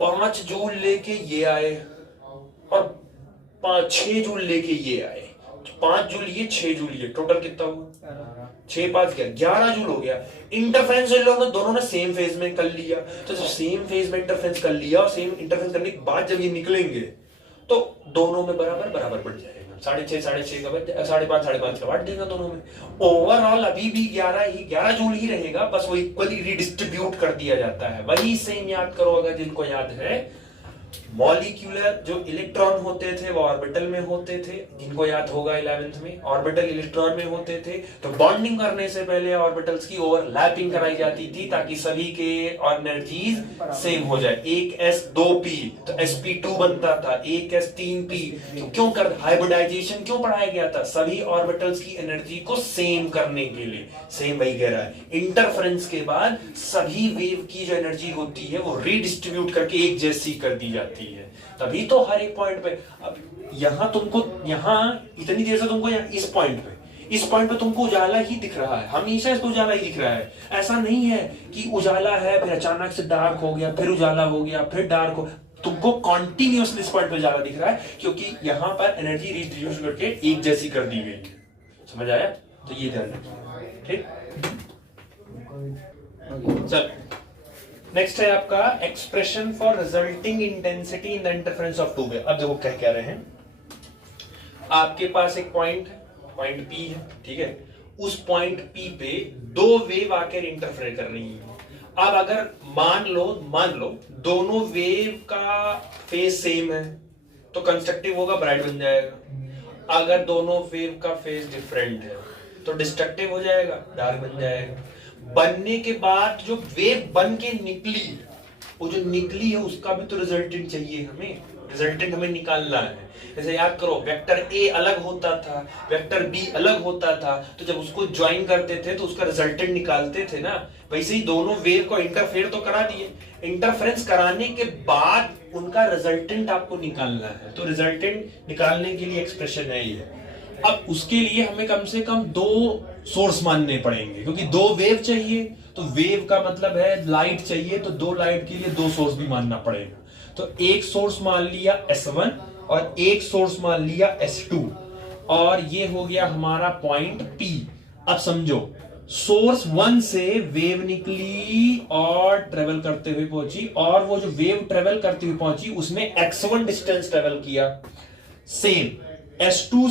5 जूल लेके ये आए और 6 जूल लेके ये आए, 5 जूल ये 6 जूल ये, टोटल कितना हुआ? 6 5 11 जूल हो गया। इंटरफेरेंस दोनों ने सेम फेज में कर लिया, तो जब सेम फेज में इंटरफेरेंस कर लिया और सेम इंटरफेरेंस करने के बाद जब ये निकलेंगे तो दोनों में बराबर बराबर बढ़ जाएगा। 6.5 का बच 5.5 का बांट देगा दोनों में। ओवरऑल अभी भी 11 जूल ही रहेगा, बस वो इक्वली रिडिस्ट्रीब्यूट कर दिया जाता है। वही सेम याद करो अगर जिनको याद है, मॉलिक्यूलर जो इलेक्ट्रॉन होते थे वो ऑर्बिटल में होते थे, जिनको याद होगा 11th में ऑर्बिटल इलेक्ट्रॉन में होते थे, तो बॉन्डिंग करने से पहले ऑर्बिटल्स की ओवरलैपिंग कराई जाती थी ताकि सभी के एनर्जीज सेम हो जाए। एक s 2p तो sp2 बनता था, एक s 3p। तो क्यों कर हाइब्रिडाइजेशन क्यों पढ़ाया गया था? सभी ऑर्बिटल्स की एनर्जी को सेम करने के लिए। सेम वही कह रहा है, इंटरफेरेंस के बाद सभी वेव की जो एनर्जी होती है वो रीडिस्ट्रीब्यूट करके एक जैसी कर दी जाती है, तभी तो हर एक पॉइंट पे। अब यहां तुमको इतनी देर से तुमको इस पॉइंट पे तुमको उजाला ही दिख रहा है, हमेशा इसको उजाला ही दिख रहा है। ऐसा नहीं है कि उजाला है फिर अचानक से डार्क हो गया, फिर उजाला हो गया, फिर डार्क हो, तुमको कॉन्टिन्यूअसली इस पॉइंट पे उजाला दिख रहा है क्योंकि यहां पर एनर्जी रिडिस्ट्रीब्यूट करके एक जैसी कर दी गई। समझ आया? तो ये ध्यान रखना। ठीक, चल नेक्स्ट है आपका expression for resulting intensity in the interference of two wave. अब देखो क्या कह रहे हैं, आपके पास एक पॉइंट P है, ठीक है, उस पॉइंट P पे दो वेव आकर इंटरफेयर कर रही हैं। अब अगर मान लो दोनों वेव का फेज सेम है तो कंस्ट्रक्टिव होगा, ब्राइट बन जाएगा। अगर दोनों वेव का फेज डिफरेंट है तो डिस्ट्रक्टिव हो जाएगा, डार्क बन जाएगा। बनने के बाद जो वेव बन के निकली, वो जो निकली है उसका भी तो रिजल्टेंट चाहिए हमें, रिजल्टेंट हमें निकालना है। जैसे याद करो वेक्टर ए अलग होता था, वेक्टर बी अलग होता था, तो जब उसको ज्वाइन करते थे तो उसका रिजल्टेंट निकालते थे ना। वैसे ही दोनों वेव को इंटरफेयर तो करा दिए, इंटरफेरेंस कराने के बाद उनका रिजल्टेंट आपको निकालना है। तो रिजल्टेंट निकालने के लिए एक्सप्रेशन है ये। अब उसके लिए हमें कम से कम दो सोर्स मानने पड़ेंगे, क्योंकि दो वेव चाहिए, तो वेव का मतलब है लाइट चाहिए, तो दो लाइट के लिए दो सोर्स भी मानना पड़ेगा। तो एक सोर्स मान लिया S1 और एक सोर्स मान लिया S2, और ये हो गया हमारा पॉइंट P। अब समझो सोर्स 1 से वेव निकली और ट्रेवल करते हुए पहुंची, और वो जो वेव ट्रेवल करते हुए पहुंची उसने x1 डिस्टेंस ट्रेवल किया। सेम S2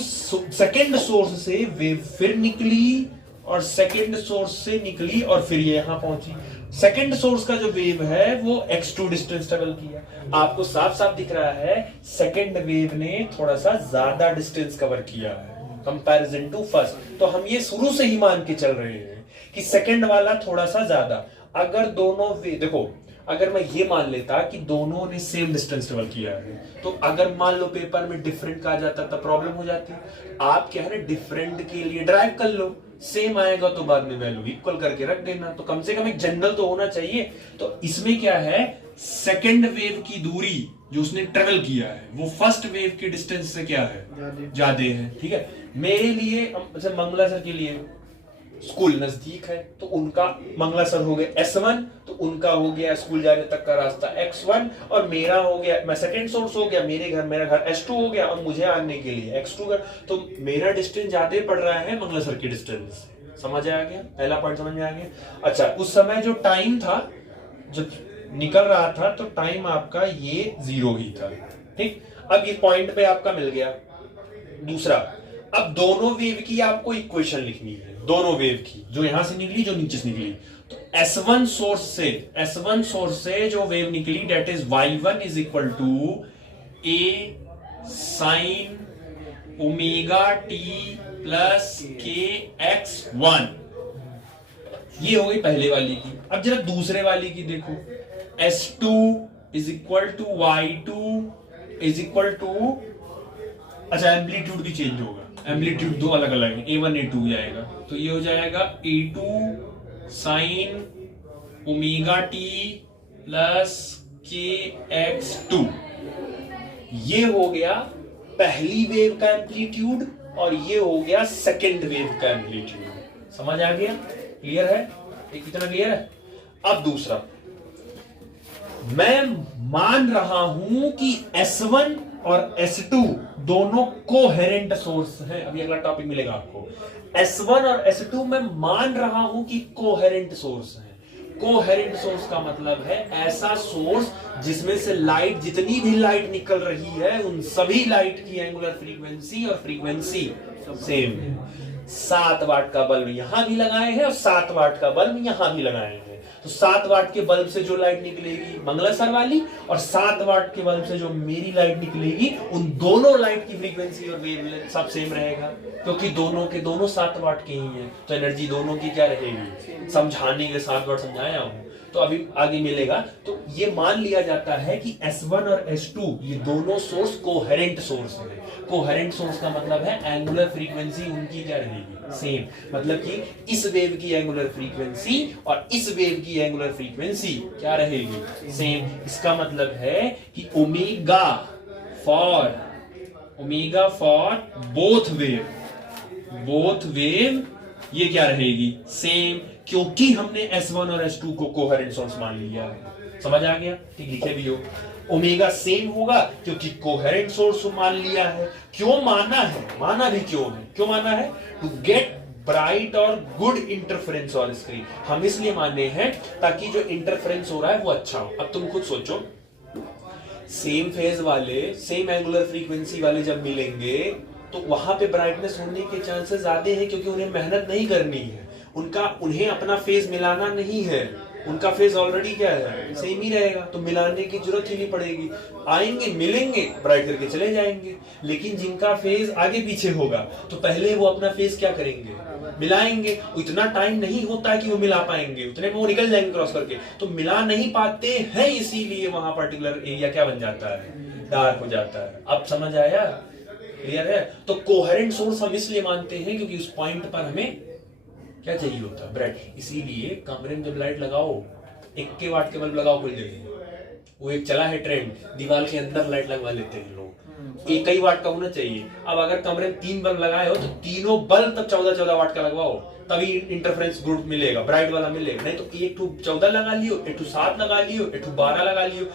सेकेंड सोर्स से वेव फिर निकली और सेकेंड सोर्स से निकली और फिर ये यहां पहुंची। सेकेंड सोर्स का जो वेव है वो x2 डिस्टेंस ट्रेवल किया। आपको साफ साफ दिख रहा है सेकेंड वेव ने थोड़ा सा ज्यादा डिस्टेंस कवर किया है कंपैरिजन टू फर्स्ट। तो हम ये शुरू से ही मान के चल रहे हैं कि सेकेंड वाला थोड़ा सा ज्यादा। अगर दोनों वेव देखो, अगर मैं ये मान लेता कि दोनों ने सेम डिस्टेंस ट्रेवल किया है, तो अगर मान लो पेपर में डिफरेंट कहा जाता तो प्रॉब्लम हो जाती। आप क्या है ना, डिफरेंट के लिए ड्राइव कर लो, सेम आएगा तो बाद में वैल्यू इक्वल करके रख देना। तो कम से कम एक जनरल तो होना चाहिए। तो इसमें क्या है, सेकेंड वेव की दूरी जो उसने ट्रेवल किया है वो फर्स्ट वेव के डिस्टेंस से क्या है, ज्यादा है। ठीक है, मेरे लिए मंगला सर के लिए स्कूल नजदीक है तो उनका मंगला सर हो गया S1, तो उनका हो गया स्कूल जाने तक का रास्ता X1, और मेरा हो गया, मैं सेकंड सोर्स हो गया, मेरा घर S2 हो गया, और मुझे आने के लिए X2 का, तो मेरा डिस्टेंस ज्यादा पड़ रहा है मंगला सर की डिस्टेंस। समझ आ गया? पहला पॉइंट समझ में आ गया। अच्छा, उस समय जो टाइम था, जब निकल रहा था, तो टाइम आपका ये 0 ही था। ठीक, अब ये पॉइंट पे आपका मिल गया। दूसरा, अब दोनों वेव की आपको इक्वेशन लिखनी है, दोनों वेव की, जो यहां से निकली, जो नीचे से निकली। तो S1 सोर्स से जो वेव निकली, that is y1 is equal to a sine omega t plus K x1। ये हो गई पहले वाली की। अब जरा दूसरे वाली की देखो, S2 is equal to y2 is equal to, अच्छा एम्पलीट्यूड भी चेंज होगा, एम्पलीट्यूड दो अलग अलग है, A1 A2 जाएगा, तो ये हो जाएगा A2 sine omega t plus के x2। ये हो गया पहली वेव का एम्पलीट्यूड, और ये हो गया सेकेंड वेव का एम्पलीट्यूड। समझ आ गया? क्लियर है? एक कितना क्लियर है? अब दूसरा, मैं मान रहा हूं कि S1 और S2 दोनों कोहेरेंट सोर्स हैं। अभी अगला टॉपिक मिलेगा आपको। S1 और S2 मैं मान रहा हूं कि कोहेरेंट सोर्स है। कोहेरेंट सोर्स का मतलब है ऐसा सोर्स जिसमें से लाइट, जितनी भी लाइट निकल रही है, उन सभी लाइट की एंगुलर फ्रीक्वेंसी और फ्रीक्वेंसी सेम है। 7 वाट का बल्ब यहां भी लगाए हैं और 7 वाट का बल्ब यहां भी लगाए हैं, तो 7 वाट के बल्ब से जो लाइट निकलेगी मंगला सर वाली, और 7 वाट के बल्ब से जो मेरी लाइट निकलेगी, उन दोनों लाइट की फ्रीक्वेंसी और वेवलेंथ सब सेम रहेगा, क्योंकि दोनों के दोनों 7 वाट के ही हैं, तो एनर्जी दोनों की क्या रहेगी? समझाने के 7 वाट समझाया हूं, तो अभी आगे मिलेगा। तो ये मान लिया जाता है कि S1 और S2 ये दोनों सोर्स कोहेरेंट सोर्स हैं। कोहेरेंट सोर्स का मतलब है एंगुलर फ्रीक्वेंसी उनकी क्या रहेगी? सेम। मतलब कि इस वेव की एंगुलर फ्रीक्वेंसी और इस वेव की एंगुलर फ्रीक्वेंसी क्या रहेगी? सेम। इसका मतलब है कि ओमेगा फॉर बोथ वेव ये क्या रहेगी? सेम, क्योंकि हमने S1 और S2 को कोहेरेंट सोर्स मान लिया है। समझ आ गया? ठीक, लिखे भी हो। ओमेगा सेम होगा क्योंकि कोहेरेंट सोर्स मान लिया है। क्यों माना है? माना भी क्यों है? क्यों माना है? टू गेट ब्राइट और गुड इंटरफेरेंस ऑन स्क्रीन। हम इसलिए माने हैं ताकि जो इंटरफेरेंस हो रहा है वो अच्छा हो। अब तुम खुद सोचो, सेम फेज वाले, सेम एंगुलर फ्रीक्वेंसी वाले जब मिलेंगे तो वहां पे ब्राइटनेस होने के चांसेस ज्यादा है, क्योंकि उन्हें मेहनत नहीं करनी है, उन्हें अपना फेज मिलाना नहीं है, उनका फेज ऑलरेडी क्या है? सेम ही रहेगा, तो मिलाने की जरूरत ही नहीं पड़ेगी। आएंगे, मिलेंगे, ब्राइट करके चले जाएंगे। लेकिन जिनका फेज आगे पीछे होगा तो पहले वो अपना फेज क्या करेंगे? मिलाएंगे। इतना टाइम नहीं होता है कि वो मिला पाएंगे, उतने में वो निकल जाएंगे क्रॉस करके, तो मिला नहीं पाते हैं, इसीलिए वहां पर्टिकुलर एरिया क्या बन जाता है? डार्क हो जाता है। अब समझ आया? क्लियर है? तो कोहेरेंट सोर्स हम इसलिए मानते हैं क्योंकि उस पॉइंट पर हमें क्या चाहिए होता है? ब्राइट। इसीलिए कमरे में जब लाइट लगाओ, 1 वाट के बल्ब लगाओ कोई जगह, वो एक चला है ट्रेंड, दीवार के अंदर लाइट लगवा लेते हैं लोग, 1 वाट का होना चाहिए। अब अगर कमरे में 3 बल्ब लगाए हो तो तीनों बल्ब तब 14 वाट का लगवाओ, तभी इंटरफेरेंस ग्रुप मिलेगा, ब्राइट वाला मिलेगा। नहीं तो एक 14 लगा लियो, एक 7 लगा लियो, एक 12 लगा लियो,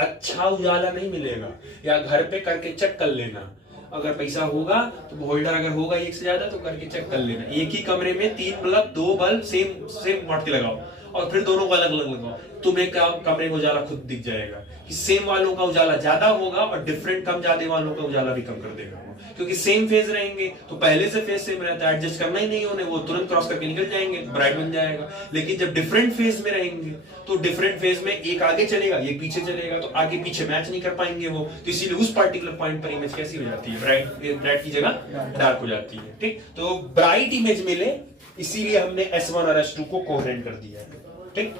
अच्छा उजाला नहीं मिलेगा। या घर पे करके चेक कर लेना, अगर पैसा होगा तो होल्डर अगर होगा एक से ज्यादा तो करके चेक कर लेना, एक ही कमरे में 3 बल्ब 2 बल्ब सेम वाट के लगाओ और फिर दोनों को अलग अलग लगाओ, तुम्हें कमरे में उजाला खुद दिख जाएगा कि सेम वालों का उजाला ज्यादा होगा और डिफरेंट कम ज्यादा वालों का उजाला भी कम कर देगा, क्योंकि सेम फेज रहेंगे तो पहले से फेज सेम रहता है, एडजस्ट करना ही नहीं होने, वो तुरंत क्रॉस करके निकल जाएंगे, ब्राइट बन जाएगा। लेकिन जब डिफरेंट फेज में रहेंगे तो डिफरेंट फेज में एक आगे चलेगा, एक पीछे चलेगा, तो आगे पीछे मैच नहीं कर पाएंगे वो, तो इसीलिए उस पर्टिकुलर पॉइंट पर इमेज कैसी हो जाती है? ब्राइट की जगह डार्क हो जाती है। ठीक, तो ब्राइट इमेज मिले इसीलिए हमने S1 और S2 को कोहेरेंट कर दिया है। ठीक,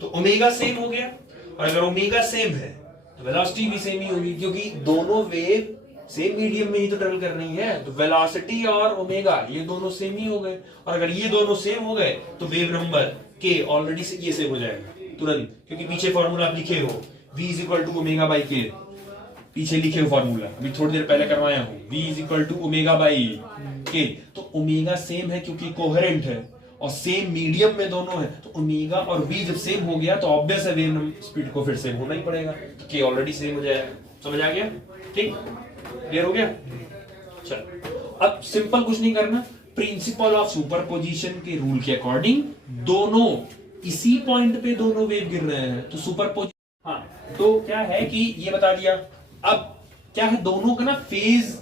तो ओमेगा सेम हो गया, और अगर ओमेगा सेम है तो वेलोसिटी भी सेम ही होगी, क्योंकि दोनों वेव सेम मीडियम में ही तो ट्रेवल कर रही है, तो वेलोसिटी और ओमेगा ये दोनों सेम ही हो गए, और अगर ये दोनों सेम हो गए तो वेव नंबर के ऑलरेडी से ये सेम हो जाएगा तुरंत, क्योंकि पीछे फॉर्मूला आप लिखे हो v is equal to omega by K, पीछे लिखे हो फॉर्मूला, अभी थोड़ी देर पहले करवाया हूं, v is equal to omega by K, तो ओमेगा सेम है क्योंकि कोहेरेंट है, और सेम मीडियम में दोनों है, तो ओमेगा और v जब सेम हो गया तो ऑब्वियस है वेव स्पीड को फिर सेम होना ही पड़ेगा, तो k ऑलरेडी सेम हो जाएगा। समझ आ गया? ठीक, क्लियर हो गया? चलो अब सिंपल कुछ नहीं करना, प्रिंसिपल ऑफ सुपरपोजिशन के रूल के अकॉर्डिंग दोनों इसी पॉइंट पे दोनों वेव गिर रहे हैं, तो सुपरपोजिशन, हाँ तो क्या है कि ये बता दिया। अब क्या है, दोनों का ना फेज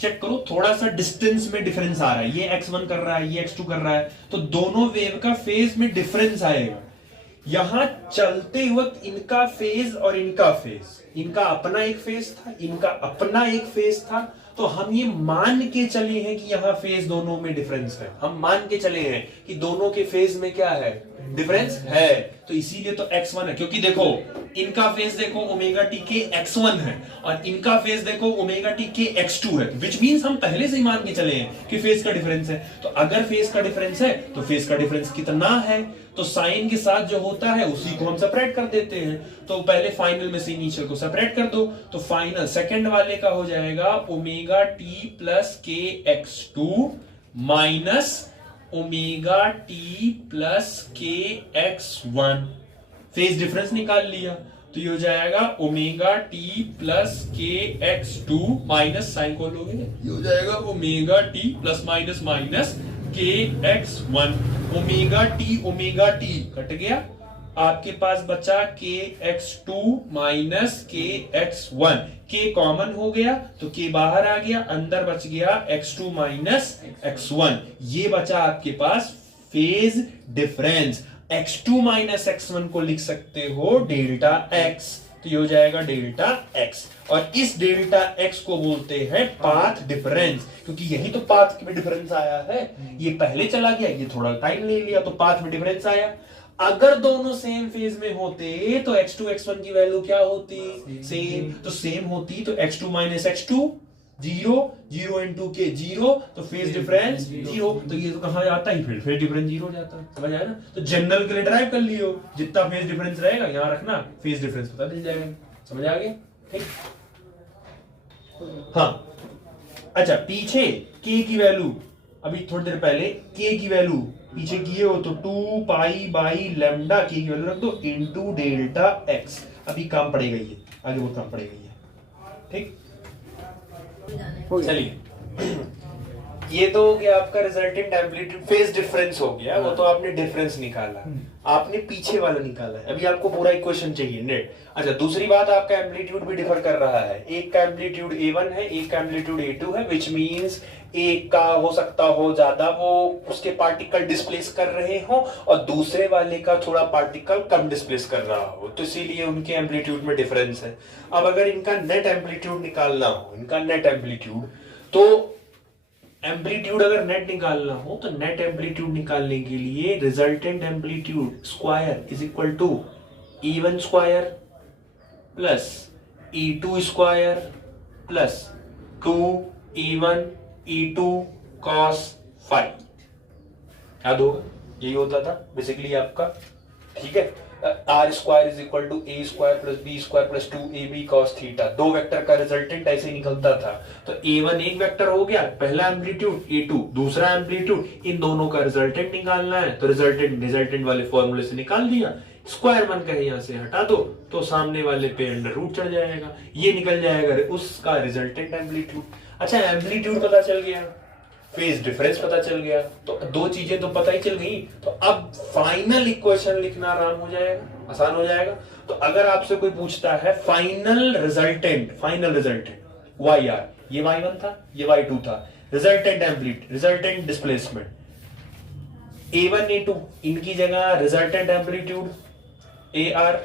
चेक करो, थोड़ा सा डिस्टेंस में डिफरेंस आ रहा है, ये x1 कर रहा है, ये x2 कर रहा है, तो दोनों वेव का फेज में डिफरेंस आएगा। यहां चलते वक्त इनका फेज और इनका फेज, इनका अपना एक फेज था, इनका अपना एक फेज था, तो हम ये मान के चले हैं कि यहां फेज दोनों में डिफरेंस है, हम मान के चले हैं कि दोनों के फेज में क्या है, डिफरेंस है, तो इसीलिए तो x1 है, क्योंकि देखो इनका फेज देखो ओमेगा टी के x1 है और इनका फेज देखो ओमेगा टी के x2 है, विच मींस हम पहले से ही मान के चले हैं कि फेज का डिफरेंस है। तो अगर फेज का डिफरेंस है तो फेज का डिफरेंस कितना है, तो साइन के साथ जो होता है उसी को हम सेपरेट कर देते हैं, तो पहले फाइनल में से इनिशियल को सेपरेट कर दो, तो फाइनल सेकंड वाले का हो जाएगा ओमेगा टी प्लस के x2 minus omega T plus K x1, phase difference निकाल लिया, तो ये हो जाएगा ओमेगा टी प्लस के x2 माइनस साइन को लोगे, ये हो जाएगा omega T plus minus minus के x1, ओमेगा टी कट गया, आपके पास बचा के x2 माइनस के x1, के कॉमन हो गया तो के बाहर आ गया, अंदर बच गया x2 माइनस x1, ये बचा आपके पास phase difference. x2 minus x1 को लिख सकते हो डेल्टा x, तो ये हो जाएगा डेल्टा x, और इस डेल्टा x को बोलते हैं पाथ डिफरेंस, क्योंकि यही तो पाथ में डिफरेंस आया है, ये पहले चला गया, ये थोड़ा टाइम ले लिया, तो पाथ में डिफरेंस आया। अगर दोनों सेम फेज में होते तो x2 x1 की वैल्यू क्या होती, सेम, तो सेम होती तो x2 माइनस x2 0, 0 इंटू के 0, तो फेज डिफरेंस 0, तो ये तो कहां जाता ही, फिर फेज डिफरेंस 0 जाता, समझ आया ना? तो जनरल के लिए ड्राइव कर लियो, जितना फेज डिफरेंस रहेगा यहां रखना, फेज डिफरेंस पता चल जाएगा। समझ आ गया? ठीक, हाँ अच्छा, पीछे k की वैल्यू, अभी थोड़ी देर पहले k की वैल्यू पीछे किए हो तो 2 पाई बाई लैम्डा k की वैल्यू रख दो इनटू डेल्टा x, अभी काम पड़ेगा, ये आगे बहुत काम पड़ेगा ये, ठीक। चलिए, ये तो हो गया आपका रिजल्टेंट एम्पलीट्यूड, फेज डिफरेंस हो गया, वो तो आपने डिफरेंस निकाला, आपने पीछे वाला निकाला है, अभी आपको पूरा इक्वेशन चाहिए नेट। अच्छा, दूसरी बात, आपका एम्पलीट्यूड भी डिफर कर रहा है, एक का एम्पलीट्यूड a1 है, एक का एम्पलीट्यूड a2 है, विच मींस एक का हो सकता हो ज्यादा वो उसके पार्टिकल डिस्प्लेस कर रहे हो और दूसरे वाले का थोड़ा पार्टिकल कम डिस्प्लेस कर रहा हो, तो इसीलिए उनके एम्पलीट्यूड में डिफरेंस है। अब अगर इनका नेट एम्पलीट्यूड निकालना हो, इनका नेट एम्पलीट्यूड, तो एम्पलीट्यूड अगर नेट निकालना हो तो नेट एम्पलीट्यूड निकालने के लिए resultant amplitude square is equal to E1 square plus E2 square plus 2E1 E2 cos phi, याद होगा यही होता था बेसिकली आपका, ठीक है। R square is equal to A square plus B square plus 2ab cos theta, दो vector का रिजल्टेंट ऐसे निकलता था, तो a1 एक वेक्टर हो गया, पहला एम्पलीट्यूड, a2 दूसरा एम्पलीट्यूड, इन दोनों का रिजल्टेंट निकालना है, तो रिजल्टेंट वाले फॉर्मूले से निकाल दिया, स्क्वायर बनकर यहां से हटा दो तो सामने वाले पे अंडर रूट चढ़ जाएगा, ये निकल जाएगा उसका रिजल्टेंट एम्पलीट्यूड। अच्छा, एम्पलीट्यूड पता चल गया, फेज डिफरेंस पता चल गया, तो दो चीजें तो पता ही चल गई, तो अब फाइनल इक्वेशन लिखना आराम हो जाएगा, आसान हो जाएगा। तो अगर आपसे कोई पूछता है फाइनल रिजल्टेंट वाई आर, ये y1 था, ये y2 था, resultant amplitude, resultant displacement a1 a2, इनकी जगह resultant amplitude A R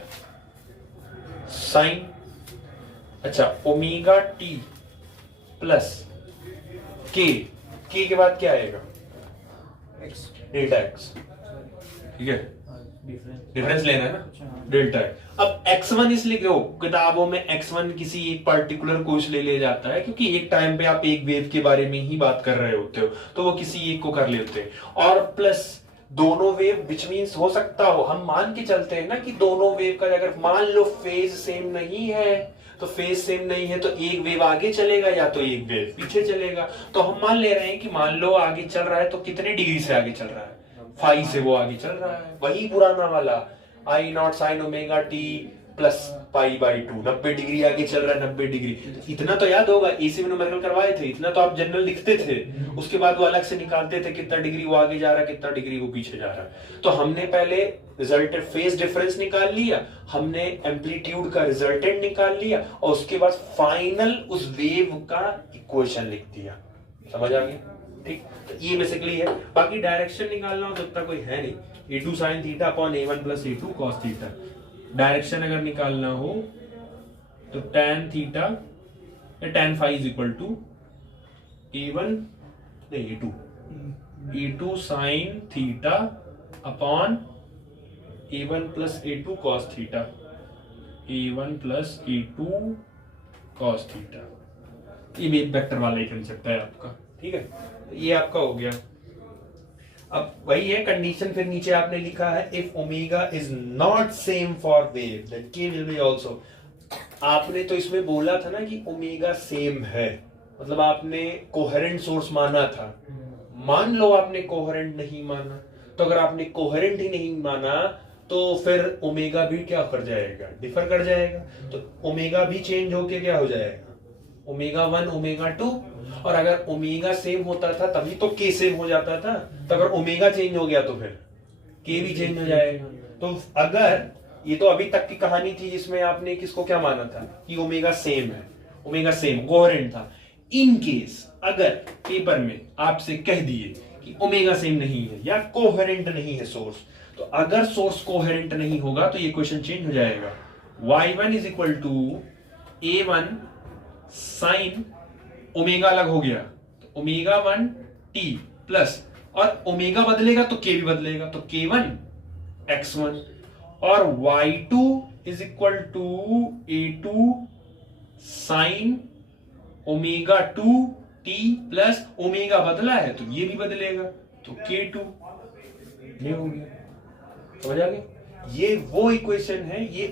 sine, अच्छा ओमेगा टी प्लस के बाद क्या आएगा, डेल्टा एक्स, ठीक है, डिफरेंस लेना है ना, डेल्टा एक्स। अब x1 इसलिए क्यों, किताबों में x1 किसी एक पर्टिकुलर कोर्स ले जाता है, क्योंकि एक टाइम पे आप एक वेव के बारे में ही बात कर रहे होते हो, तो वो किसी एक को कर लेते हैं, और प्लस दोनों वेव, विच मींस हो सकता हो, हम मान के चलते हैं ना कि दोनों वेव का अगर मान लो फेज सेम नहीं है, तो फेज सेम नहीं है तो एक वेव आगे चलेगा या तो एक वेव पीछे चलेगा, तो हम मान ले रहे हैं कि मान लो आगे चल रहा है तो कितने डिग्री से आगे चल रहा है, फाई से वो आगे चल रहा है, वही पुराना वाला I naught sine omega T plus pi by 2, 90 degree आगे चल रहा है, 90 डिग्री। इतना तो याद होगा, एसी में न्यूमेरिकल करवाए थे, इतना तो आप जनरल लिखते थे, उसके बाद वो अलग से निकालते थे कितना डिग्री वो आगे जा रहा है, कितना डिग्री वो पीछे जा रहा है। तो हमने पहले रिजल्टेंट फेज डिफरेंस निकाल लिया, हमने एम्पलीट्यूड का रिजल्टेंट निकाल लिया, और उसके बाद फाइनल उस वेव का इक्वेशन लिख दिया। समझ आ गया? ठीक, तो ये बेसिकली है। बाकी डायरेक्शन निकालना हो तो इतना कोई है नहीं, a2 sin theta upon a1 plus a2 cos theta. Direction अगर निकालना हो तो tan थीटा या tan phi is equal to a1 नहीं a2 sin theta upon a1 plus a2 cos theta, a1 plus a2 cos theta. ये भी vector वाला ही concept है आपका, ठीक है। ये आपका हो गया। अब वही है कंडीशन, फिर नीचे आपने लिखा है if omega is not same for wave then K will be also. आपने तो इसमें बोला था ना कि ओमेगा सेम है, मतलब आपने कोहेरेंट सोर्स माना था। मान लो आपने कोहेरेंट नहीं माना, तो अगर आपने कोहेरेंट ही नहीं माना तो फिर ओमेगा भी क्या कर जाएगा, डिफर कर जाएगा। तो ओमेगा भी चेंज होके क्या हो जाएगा, ओमेगा 1 ओमेगा 2। और अगर ओमेगा सेम होता था तभी तो के सेम हो जाता था, तो अगर ओमेगा चेंज हो गया तो फिर के भी चेंज हो जाएगा। तो अगर ये तो अभी तक की कहानी थी जिसमें आपने किसको क्या माना था कि ओमेगा सेम है, ओमेगा सेम कोहेरेंट था। इन केस अगर पेपर में आपसे कह दिए कि ओमेगा सेम नहीं है या कोहेरेंट नहीं है सोर्स, तो अगर सोर्स कोहेरेंट नहीं होगा तो ये क्वेश्चन चेंज हो जाएगा। y1 is equal to a1 sine omega अलग हो गया तो ओमेगा 1 t प्लस, और ओमेगा बदलेगा तो के भी बदलेगा, तो k1 x1, और y2 is equal to a2 sine omega 2 t plus, omega बदला है तो ये भी बदलेगा तो k2। ये हो गया, समझ आ गया? ये वो इक्वेशन है, ये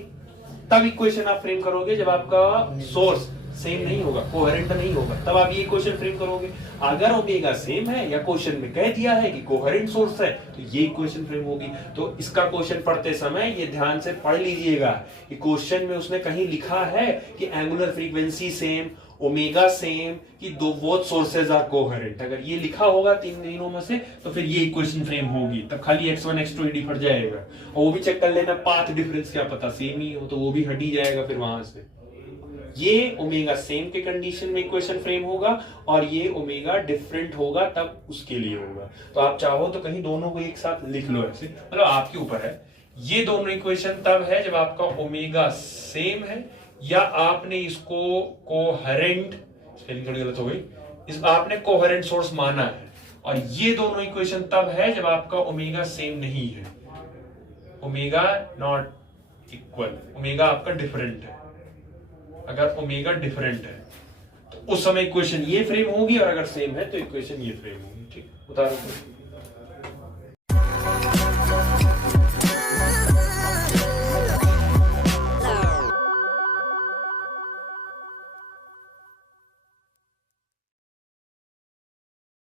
तब इक्वेशन आप फ्रेम करोगे जब आपका सोर्स सेम नहीं होगा, कोहेरेंट नहीं होगा, तब आप ये इक्वेशन फ्रेम करोगे। अगर ओमेगा सेम है या क्वेश्चन में कह दिया है कि कोहेरेंट सोर्स है तो ये इक्वेशन फ्रेम होगी। तो इसका क्वेश्चन पढ़ते समय ये ध्यान से पढ़ लीजिएगा कि क्वेश्चन में उसने कहीं लिखा है कि angular frequency same, omega same, कि दो बोथ सोर्सेज आर कोहेरेंट। अगर ये लिखा होगा तीनों में से तो फिर ये इक्वेशन फ्रेम होगी, तब खाली x1 x2 ही डिफर जाएगा। और वो भी चेक कर लेना पाथ डिफरेंस, क्या पता सेम ही हो तो वो भी हट ही जाएगा फिर वहां से। ये ओमेगा सेम के कंडीशन में इक्वेशन फ्रेम होगा, और ये ओमेगा डिफरेंट होगा तब उसके लिए होगा। तो आप चाहो तो कहीं दोनों को एक साथ लिख लो ऐसे, मतलब आपके ऊपर है। ये दोनों इक्वेशन तब है जब आपका ओमेगा सेम है या आपने इसको कोहेरेंट, स्पेलिंग थोड़ी गलत हो गई, इस आपने कोहेरेंट सोर्स माना है। और ये दोनों इक्वेशन तब है जब आपका ओमेगा सेम नहीं है, ओमेगा नॉट इक्वल, ओमेगा आपका डिफरेंट है। अगर ओमेगा डिफरेंट है तो उस समय इक्वेशन ये फ्रेम होगी, और अगर सेम है तो इक्वेशन ये फ्रेम होगी। ठीक, उतारो।